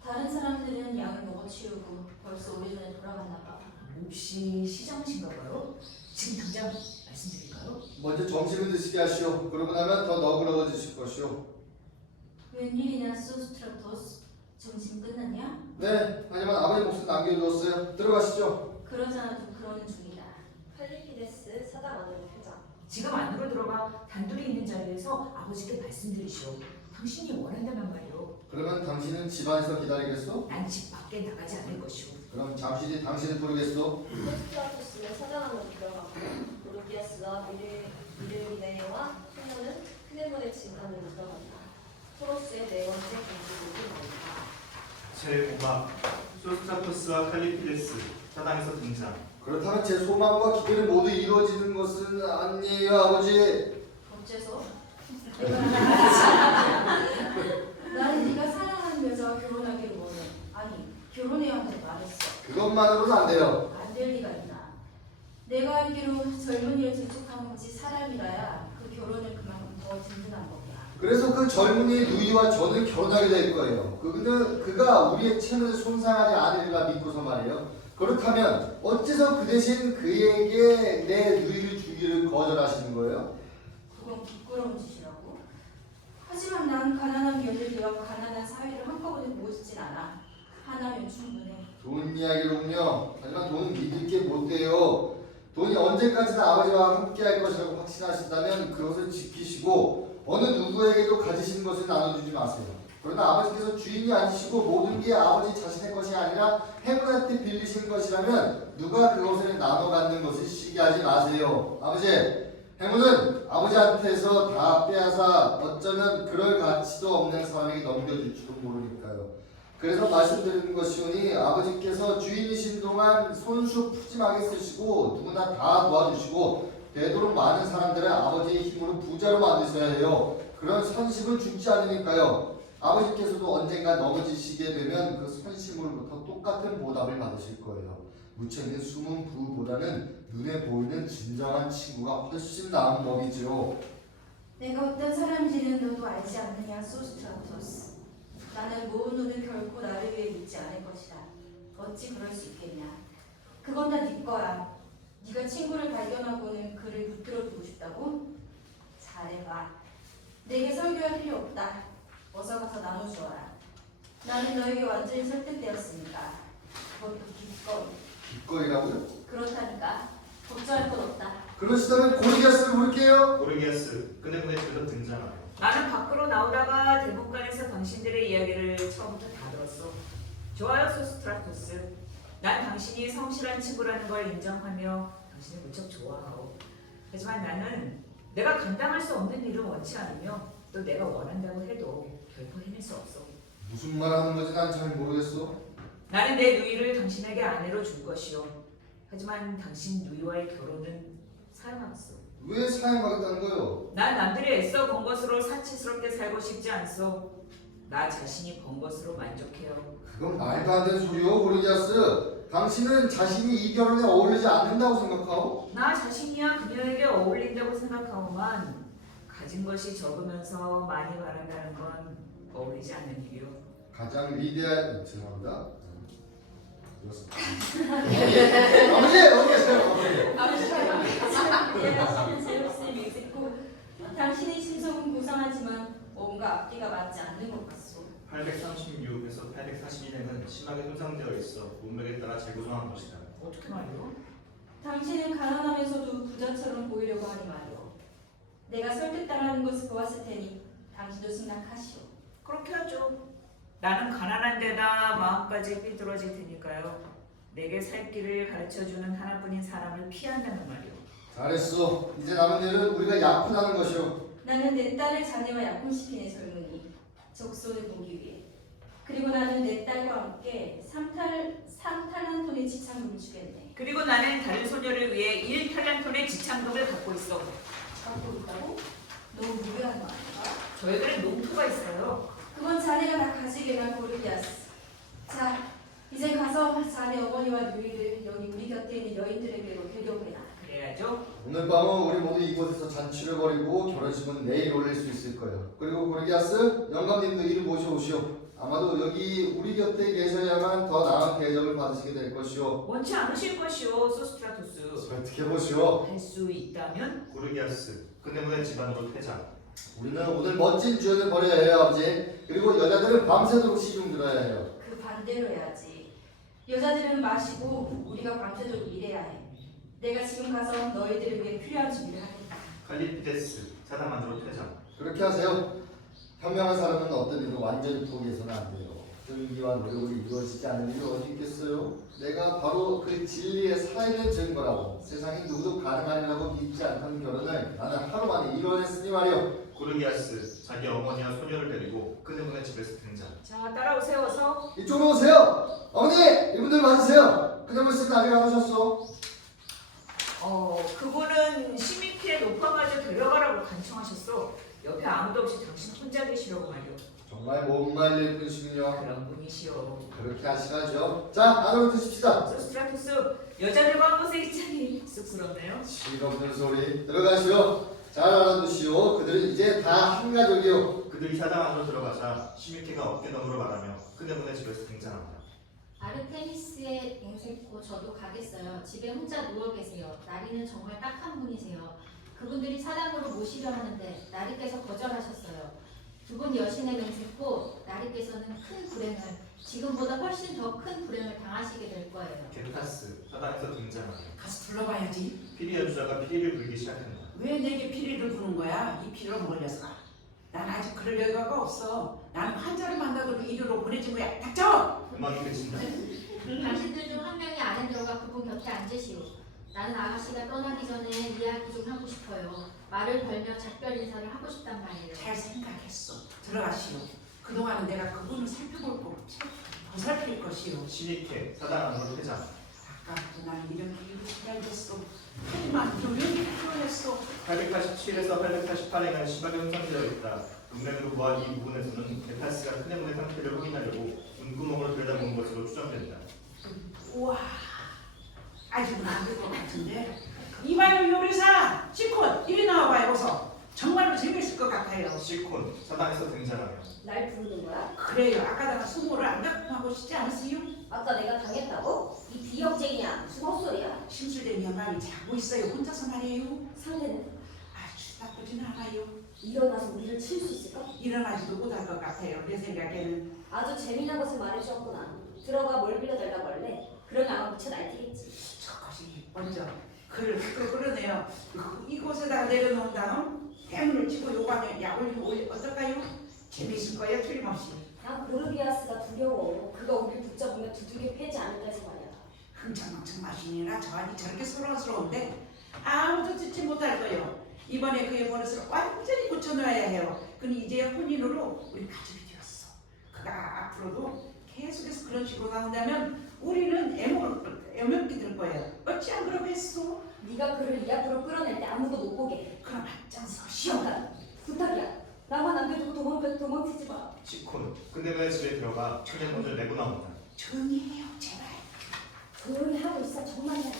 다른 사람들은 양을 먹어치우고 벌써 오래전에 돌아갔나 봐. 혹시 시장이신가 봐요? 지금 당장 말씀드릴까요? 먼저 점심을 드시게 하시오. 그러고 나면 더 너그러워지실 것이오. 웬일이냐, 소스트라토스? 점심 끝났냐? 네, 하지만 아버지 몫은 남겨두었어요. 들어가시죠. 그러잖아도 그러는 중이다. 칼리피데스 사당 안으로 퇴장. 지금 안으로 들어가 단둘이 있는 자리에서 아버지께 말씀드리시오. 당신이 원한다면 말이오. 그러면 당신은 집안에서 기다리겠소? 난 집 밖에 나가지 않을 것이오. 그럼 잠시 뒤 당신을 부르겠소. 소스트라토스는 사당 안으로 들어가고 고르기아스와 미르미네와 소녀는 크네몬의 집 안으로 들어간다. 토로스의 네 번째 경주곡이 나온다. 제5막 소스트라토스와 칼리피데스 사당에서 등장. 그렇다면 제 소망과 기대는 모두 이루어지는 것은 아니에요, 아버지. 어째서? 나는 네가 사랑하는 여자와 결혼하기를 원해. 아니, 결혼해야 한다고 말했어. 그것만으로는 안 돼요. 안 될 리가 있나? 내가 알기로 젊은이를 재촉하는 것이 사람이라야 그 결혼은 그만큼 더 든든한 법이야. 그래서 그 젊은이의 누이와 저는 결혼하게 될 거예요. 그가 우리의 체면을 손상하지 않으리라 믿고서 말이에요. 그렇다면 어째서 그 대신 그에게 내 누이를 주기를 거절하시는 거예요? 그건 부끄러운 짓이라고? 하지만 난 가난한 며느리와 가난한 사위를 한꺼번에 보고 싶진 않아. 하나면 충분해. 좋은 이야기로군요. 하지만 돈은 믿을 게 못 돼요. 돈이 언제까지나 아버지와 함께 할 것이라고 확신하신다면 그것을 지키시고 어느 누구에게도 가지신 것을 나눠주지 마세요. 그러나 아버지께서 주인이 아니시고 모든 게 아버지 자신의 것이 아니라 행운한테 빌리신 것이라면 누가 그것을 나눠 갖는 것을 시기하지 마세요. 아버지, 행운은 아버지한테서 다 빼앗아 어쩌면 그럴 가치도 없는 사람에게 넘겨줄지도 모르니까요. 그래서 말씀드리는 것이오니 아버지께서 주인이신 동안 손수 푸짐하게 쓰시고 누구나 다 도와주시고 되도록 많은 사람들을 아버지의 힘으로 부자로 만드셔야 해요. 그런 선심은 죽지 않으니까요. 아버지께서도 언젠가 넘어지시게 되면 그 선심으로부터 똑같은 보답을 받으실 거예요. 묻혀 있는 숨은 부보다는 눈에 보이는 진정한 친구가 훨씬 나은 법이죠. 내가 어떤 사람인지는 너도 알지 않느냐, 소스트라토스. 나는 모은우는 결코 나를 위해 믿지 않을 것이다. 어찌 그럴 수 있겠냐. 그건 다 네 거야. 네가 친구를 발견하고는 그를 붙들어 두고 싶다고? 잘해봐. 내게 설교할 필요 없다. 어서 가서 나눠주어라. 나는 너에게 완전히 설득되었으니까. 그것도 기꺼이. 기꺼이라고요? 그렇다니까. 걱정할 건 없다. 그러시다면 고르기아스를 부를게요. 고르기아스 크네몬의 집에서 등장하여. 나는 밖으로 나오다가 대목관에서 당신들의 이야기를 처음부터 다 들었어. 좋아요, 소스트라토스. 난 당신이 성실한 친구라는 걸 인정하며 당신을 무척 좋아하고. 하지만 나는 내가 감당할 수 없는 일을 원치 않으며 또 내가 원한다고 해도 결코 해낼 수 없어. 무슨 말 하는 건지 난 잘 모르겠어. 나는 내 누이를 당신에게 아내로 줄 것이요. 하지만 당신 누이와의 결혼은 사양하겠어. 왜 사양하겠다는 거요? 난 남들이 애써 번 것으로 사치스럽게 살고 싶지 않소. 나 자신이 번 것으로 만족해요. 그건 말도 안 되는 소리요, 고르기아스. 당신은 자신이 이 결혼에 어울리지 않는다고 생각하오? 나 자신이야 그녀에게 어울린다고 생각하오만 가진 것이 적으면서 많이 바란다는 건 어울리지 않는 일이요. 가장 위대한 죄송합니다. 아버지 어디 계세요? 하시는 제로스를 믿고 당신의 심성은 고상하지만 뭔가 앞뒤가 맞지 않는 것 같소. 836에서 841에는 심하게 손상되어 있어 문맥에 따라 재구성한 것이다. 어떻게 말이요? 당신은 가난하면서도 부자처럼 보이려고 하니 말이오. 내가 설득당하는 것을 보았을 테니 당신도 승낙하시오. 그렇게 하죠. 나는 가난한 데다 마음까지 삐뚤어질 테니까요. 내게 살 길을 가르쳐주는 하나뿐인 사람을 피한다는 말이오. 잘했어. 이제 남은 일은 우리가 약혼하는 것이오. 나는 내 딸을 자네와 약혼시키는 젊은이 적손을 보기 위해. 그리고 나는 내 딸과 함께 3탈란톤의 지참금을 주겠네. 그리고 나는 다른 소녀를 위해 1탈란톤의 지참금을 갖고 있어. 갖고 있다고? 너무 무례한 거 아닌가? 저희들은 농토가 있어요. 그건 자네가 다 가지게만 고르기야스. 자, 이제 가서 자네 어머니와 누이를 여기 우리 곁에 있는 여인들에게로 데려오게나. 그래야죠. 오늘 밤은 우리 모두 이곳에서 잔치를 벌이고 결혼식은 내일 올릴 수 있을 거예요. 그리고 고르기아스 영감님도 이리 모셔오시오. 아마도 여기 우리 곁에 계셔야만 더 나은 대접을 받으시게 될 것이오. 원치 않으실 것이오, 소스트라토스. 설득해보시오. 할 수 있다면? 고르기아스, 끝내문의 집안으로 퇴장. 우리는 오늘 멋진 주연을 벌여야 해요, 아버지. 그리고 여자들은 밤새도록 시중 들어야 해요. 그 반대로 해야지. 여자들은 마시고 우리가 밤새도록 일해야 해. 내가 지금 가서 너희들을 위해 필요한 준비를 하겠다. 칼리피데스, 사다만으로 퇴장. 그렇게 하세요. 현명한 사람은 어떤 일도 완전히 포기해서는 안 돼요. 끈기와 노력으로 이루어지지 않는 일이 어디 있겠어요? 내가 바로 그 진리의 살아있는 증거라고. 세상에 누구도 가능하리라고 믿지 않던 결혼을 나는 하루 만에 이뤄냈으니 말이요. 고르기아스, 자기 어머니와 소녀를 데리고 끝내문의 집에서 등장. 자, 따라오세요, 어서. 이쪽으로 오세요. 어머니, 이분들 맞으세요. 그녀를 쓴 아직 안 오셨어. 그분은 시민피에 높아가지고 데려가라고 간청하셨어. 옆에 아무도 없이 당신 혼자 계시려고 말이오. 정말 못 말릴 분이시군요. 그런 분이시오. 그렇게 하시라죠. 자, 안으로 드십시다. 소스트라토스, 여자들과 한 곳에 있자니 쑥스럽네요. 실없는 소리. 들어가시오. 잘 알아두시오. 그들은 이제 다 한 가족이요. 그들이 사당 안으로 들어가자 시미케가 어깨너머로 말하며 끝내문의 집에서 등장합니다. 아르테미스의 맹세코 저도 가겠어요. 집에 혼자 누워 계세요. 나리는 정말 딱한 분이세요. 그분들이 사당으로 모시려 하는데 나리께서 거절하셨어요. 두 분 여신의 맹세코 나리께서는 큰 불행을 지금보다 훨씬 더 큰 불행을 당하시게 될 거예요. 겐타스, 사당에서 등장합니다. 가서 불러봐야지. 피리 연주자가 피리를 불기 시작합니다. 왜 내게 피리를 부는 거야? 이 피리로 몰려서. 난 아직 그럴 여유가 없어. 나는 환자를 만나도록 이리로 보내준 거야. 닥쳐! 음악이 그친다. 당신들 중 한 명이 안에 들어가 그분 곁에 앉으시오. 나는 아가씨가 떠나기 전에 이야기 좀 하고 싶어요. 말을 걸며 작별 인사를 하고 싶단 말이에요. 잘 생각했어. 들어가시오. 그동안은 내가 그분을 살펴볼 거 보살필 것이오. 시미케, 사당 안으로 퇴장. 아까부터 난 이런 이유를 알겠어. 하지만 요령이 필요했어. 887에서 888에가 심하게 손상되어 있다. 문맥으로 보아 이 부분에서는 겐타스가 끝내문의 상태를 확인하려고 눈구멍으로 들여다본 것으로 추정된다. 우와, 아직은 안 될 것 같은데. 이봐요 요리사, 시콘 이리 나와봐요 어서. 정말로 재밌을 것 같아요. 시콘, 사당에서 등장하며 날 부르는 거야? 그래요, 아까 내가 수모를 안 갖고 싶지 않으세요? 아까 내가 당했다고? 이 비역쟁이야. 무슨 헛소리야? 심술된 양반이 자고 있어요. 혼자서 말이에요. 상대는 아주 나쁘진 않아요. 일어나서 우리를 칠 수 있을까? 일어나지도 못할 것 같아요. 내 생각에는. 아주 재미난 것을 말해주었구나. 들어가 뭘 빌려달라고 할래? 그러면 아마 무쳐 날뛰겠지. 저것이 먼저 그러네요. 이곳에다가 내려놓은 다음 해문을 치고 요방에 약을 어떨까요? 재밌을 거예요, 틀림없이. 난 고르기아스가 두려워. 그가 우리를 붙잡으면 두들겨 패지 않을까 해서 말이야. 흥청망청 마시니라 저하니 저렇게 소란스러운데 아무도 듣지 못할 거예요. 이번에 그의 버릇을 완전히 고쳐놓아야 해요. 그는 이제 혼인으로 우리 가족이 되었어. 그가 앞으로도 계속해서 그런 식으로 나온다면 우리는 애먹게 될 거예요. 어찌 안 그러고 했어? 네가 그를 이 앞으로 끌어낼 때 아무도 못 보게. 그럼 앞장서 쉬어. 잠깐 부탁이야. 나만 남겨두고 도망치지 마. 시콘, 끝내문의 집에 들어가 청년분을 내고 나옵니다. 조용히 해요, 제발. 하고 있어. 정말 잘해.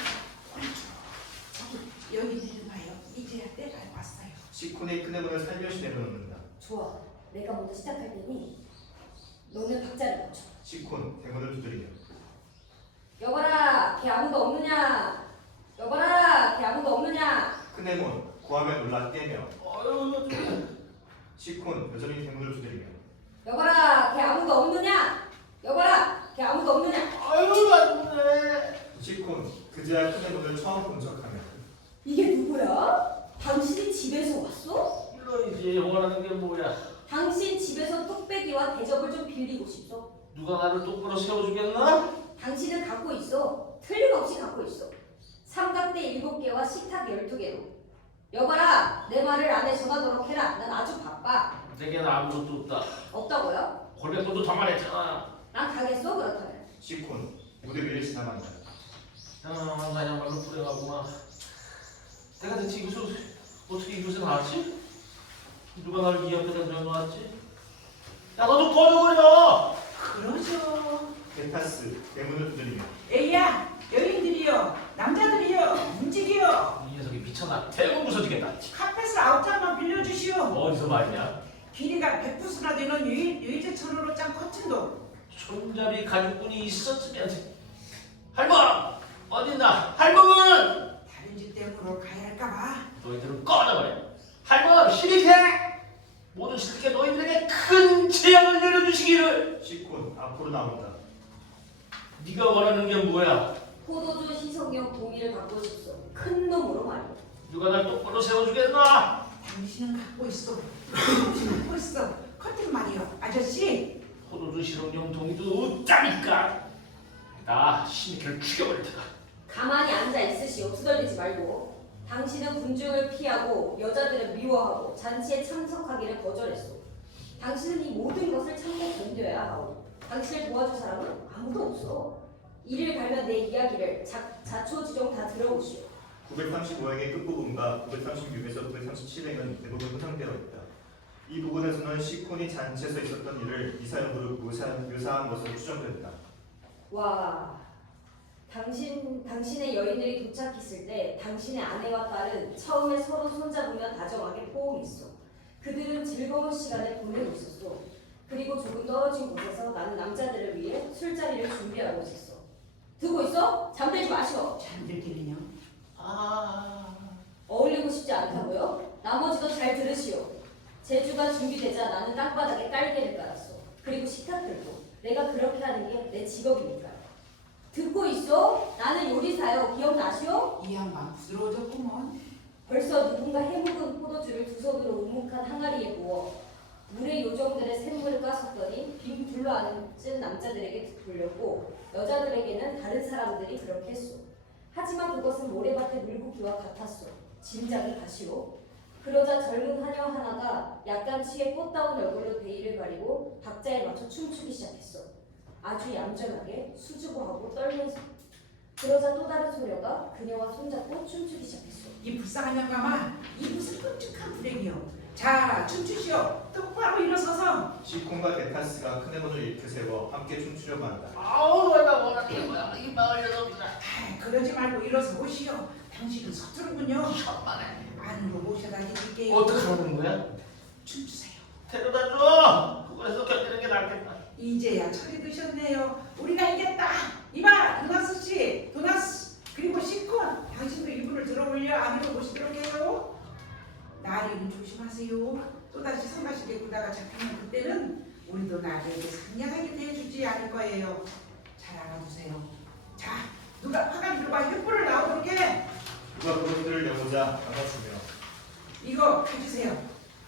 자기 여기 내려놔요. 이제야 때가 왔어요. 시콘이 크네몬을 살며시 내려놓는다. 좋아. 내가 먼저 시작할 테니 너는 박자를 맞춰. 시콘 대문을 두드리며 여봐라, 걔 아무도 없느냐? 여봐라, 걔 아무도 없느냐? 크네몬 고함에 놀라 깨며 아유, 시콘 여전히 대문을 두드리며 여봐라, 걔 아무도 없느냐? 여봐라, 걔 아무도 없느냐? 아유, 맞네. 시콘 그제야 크네몬을 처음 본 척하며 이게 누구야? 당신이 집에서 왔어? 물론이지. 원하는 게 뭐야? 당신 집에서 뚝배기와 대접을 좀 빌리고 싶어. 누가 나를 똑바로 세워주겠나? 당신은 갖고 있어. 틀림없이 갖고 있어. 삼각대 7개와 식탁 12개로. 여봐라, 내 말을 안에 전하도록 해라. 난 아주 바빠. 내게는 아무것도 없다. 없다고요? 골뱅이도 더 말했잖아. 난 가겠어, 그렇다면. 시콘 무대 위를 지나간다. 아, 나야말로 불행하구나. 내가 대체 이곳에 어떻게 이곳에 나왔지? 누가 나를 이 앞에 던져놓았지? 야, 너 좀 꺼져버려! 그러죠. 베타스 대문을 두드리며 에이야, 여인들이여, 남자들이여, 움직여. 이 녀석이 미쳤나? 대문 부서지겠다. 카펫을 아웃장만 빌려주시오. 어디서 말이냐? 길이가 100푸스나 되는 유이제천으로 짠 커튼도. 손잡이 가죽끈이 있었으면. 할멈! 어딨나? 할멈은! 다른 집 때문에 가야 할까봐. 너희들은 꺼져버려. 할멈, 시리해! 모든 시리게 너희들에게 큰 재앙을 내려주시기를. 시콘 앞으로 나온다. 네가 원하는 게 뭐야? 포도주 희석용 동의를 갖고 싶어. 큰 놈으로 말이야. 누가 날 똑바로 세워주겠나? 당신은 갖고 있어. 당신 갖고 있어. 커튼 말이요, 아저씨. 포도주 실험용 동의도 없다니까. 나 신이를 죽여버릴 테다. 가만히 앉아 있으시오. 투덜대지 말고. 당신은 군중을 피하고 여자들을 미워하고 잔치에 참석하기를 거절했어. 당신은 이 모든 것을 참고 견뎌야 하오. 당신을 도와줄 사람은 아무도 없어. 이를 갈면 내 이야기를 자초지종 다 들어보시오. 935행의 끝부분과 936에서 937행은 대부분 흔상되어 있다. 이 부분에서는 시콘이 잔치에서 있었던 일을 이사용으로 묘사한 것으로 추정된다. 와, 당신의 여인들이 도착했을 때 당신의 아내와 딸은 처음에 서로 손잡으며 다정하게 포옹했어. 그들은 즐거운 시간을 보내고 있었어. 그리고 조금 떨어진 곳에서 나는 남자들을 위해 술자리를 준비하고 있었어. 듣고 있어? 잠들지 마시오. 잠들기는요. 어울리고 싶지 않다고요? 나머지도 잘 들으시오. 제주가 준비되자 나는 땅바닥에 깔개를 깔았어. 그리고 식탁들도. 내가 그렇게 하는 게 내 직업이니까. 듣고 있어? 나는 요리사요. 기억나시오? 이 양반 부드러워졌구먼. 벌써 누군가 해묵은 포도주를 두 손으로 우묵한 항아리에 부어 물에 요정들의 샘물을 까섰더니 빈 불로 앉은 남자들에게 돌렸고 여자들에게는 다른 사람들이 그렇게 했소. 하지만 그것은 모래밭의 물고기와 같았소. 짐작이 가시오. 그러자 젊은 하녀 하나가 약간 취해 꽃다운 얼굴로 베일을 가리고 박자에 맞춰 춤추기 시작했어. 아주 얌전하게 수줍어하고 떨면서. 그러자 또 다른 소녀가 그녀와 손잡고 춤추기 시작했어. 이 불쌍한 양반아, 이 무슨 끔찍한 불행이요. 자, 춤추시오. 똑바로 일어서서. 시콘과 베타스가 크네몬을 일으켜 세워 함께 춤추려고 한다. 아우, 내가 원하는 게 뭐야? 이 마을 여자구나. 아, 그러지 말고 일어서 오시오. 당신은 서투르군요. 천만에. 안으로 모셔다 드릴게요. 어떻게 하는 거야? 춤추세요. 데려다 줘. 그거에서 견디는 게 낫겠다. 이제야 철이 드셨네요. 우리가 이겼다. 이봐, 도나스 씨, 도나스. 그리고 시콘, 당신도 이분을 들어올려 안으로 모시도록 해요. 나리는 조심하세요. 또다시 성가시게 굴다가 잡히면 그때는 우리도 나리에게 상냥하게 대해주지 않을 거예요. 잘 알아두세요. 자, 누가 화가 들어가 횃불을 나오도록 해. 누가 그것들을 내보자 나눠주며 이거 가주세요.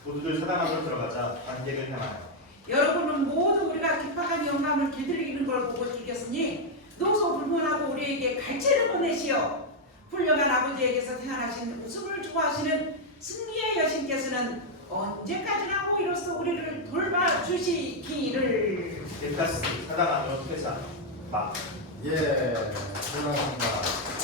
모두들 사당 안으로 들어가자 관객은 향하여 여러분은 모두 우리가 기팍한 영감을 길들이는 걸 보고 즐겼으니 노소불문하고 우리에게 갈채를 보내시오. 훌륭한 아버지에게서 태어나신 웃음을 좋아하시는 승리의 여신께서는 언제까지나 호의로서 우리를 돌봐주시기를. 베타스 사당 안으로 퇴사 막 예, 고생하셨습니다.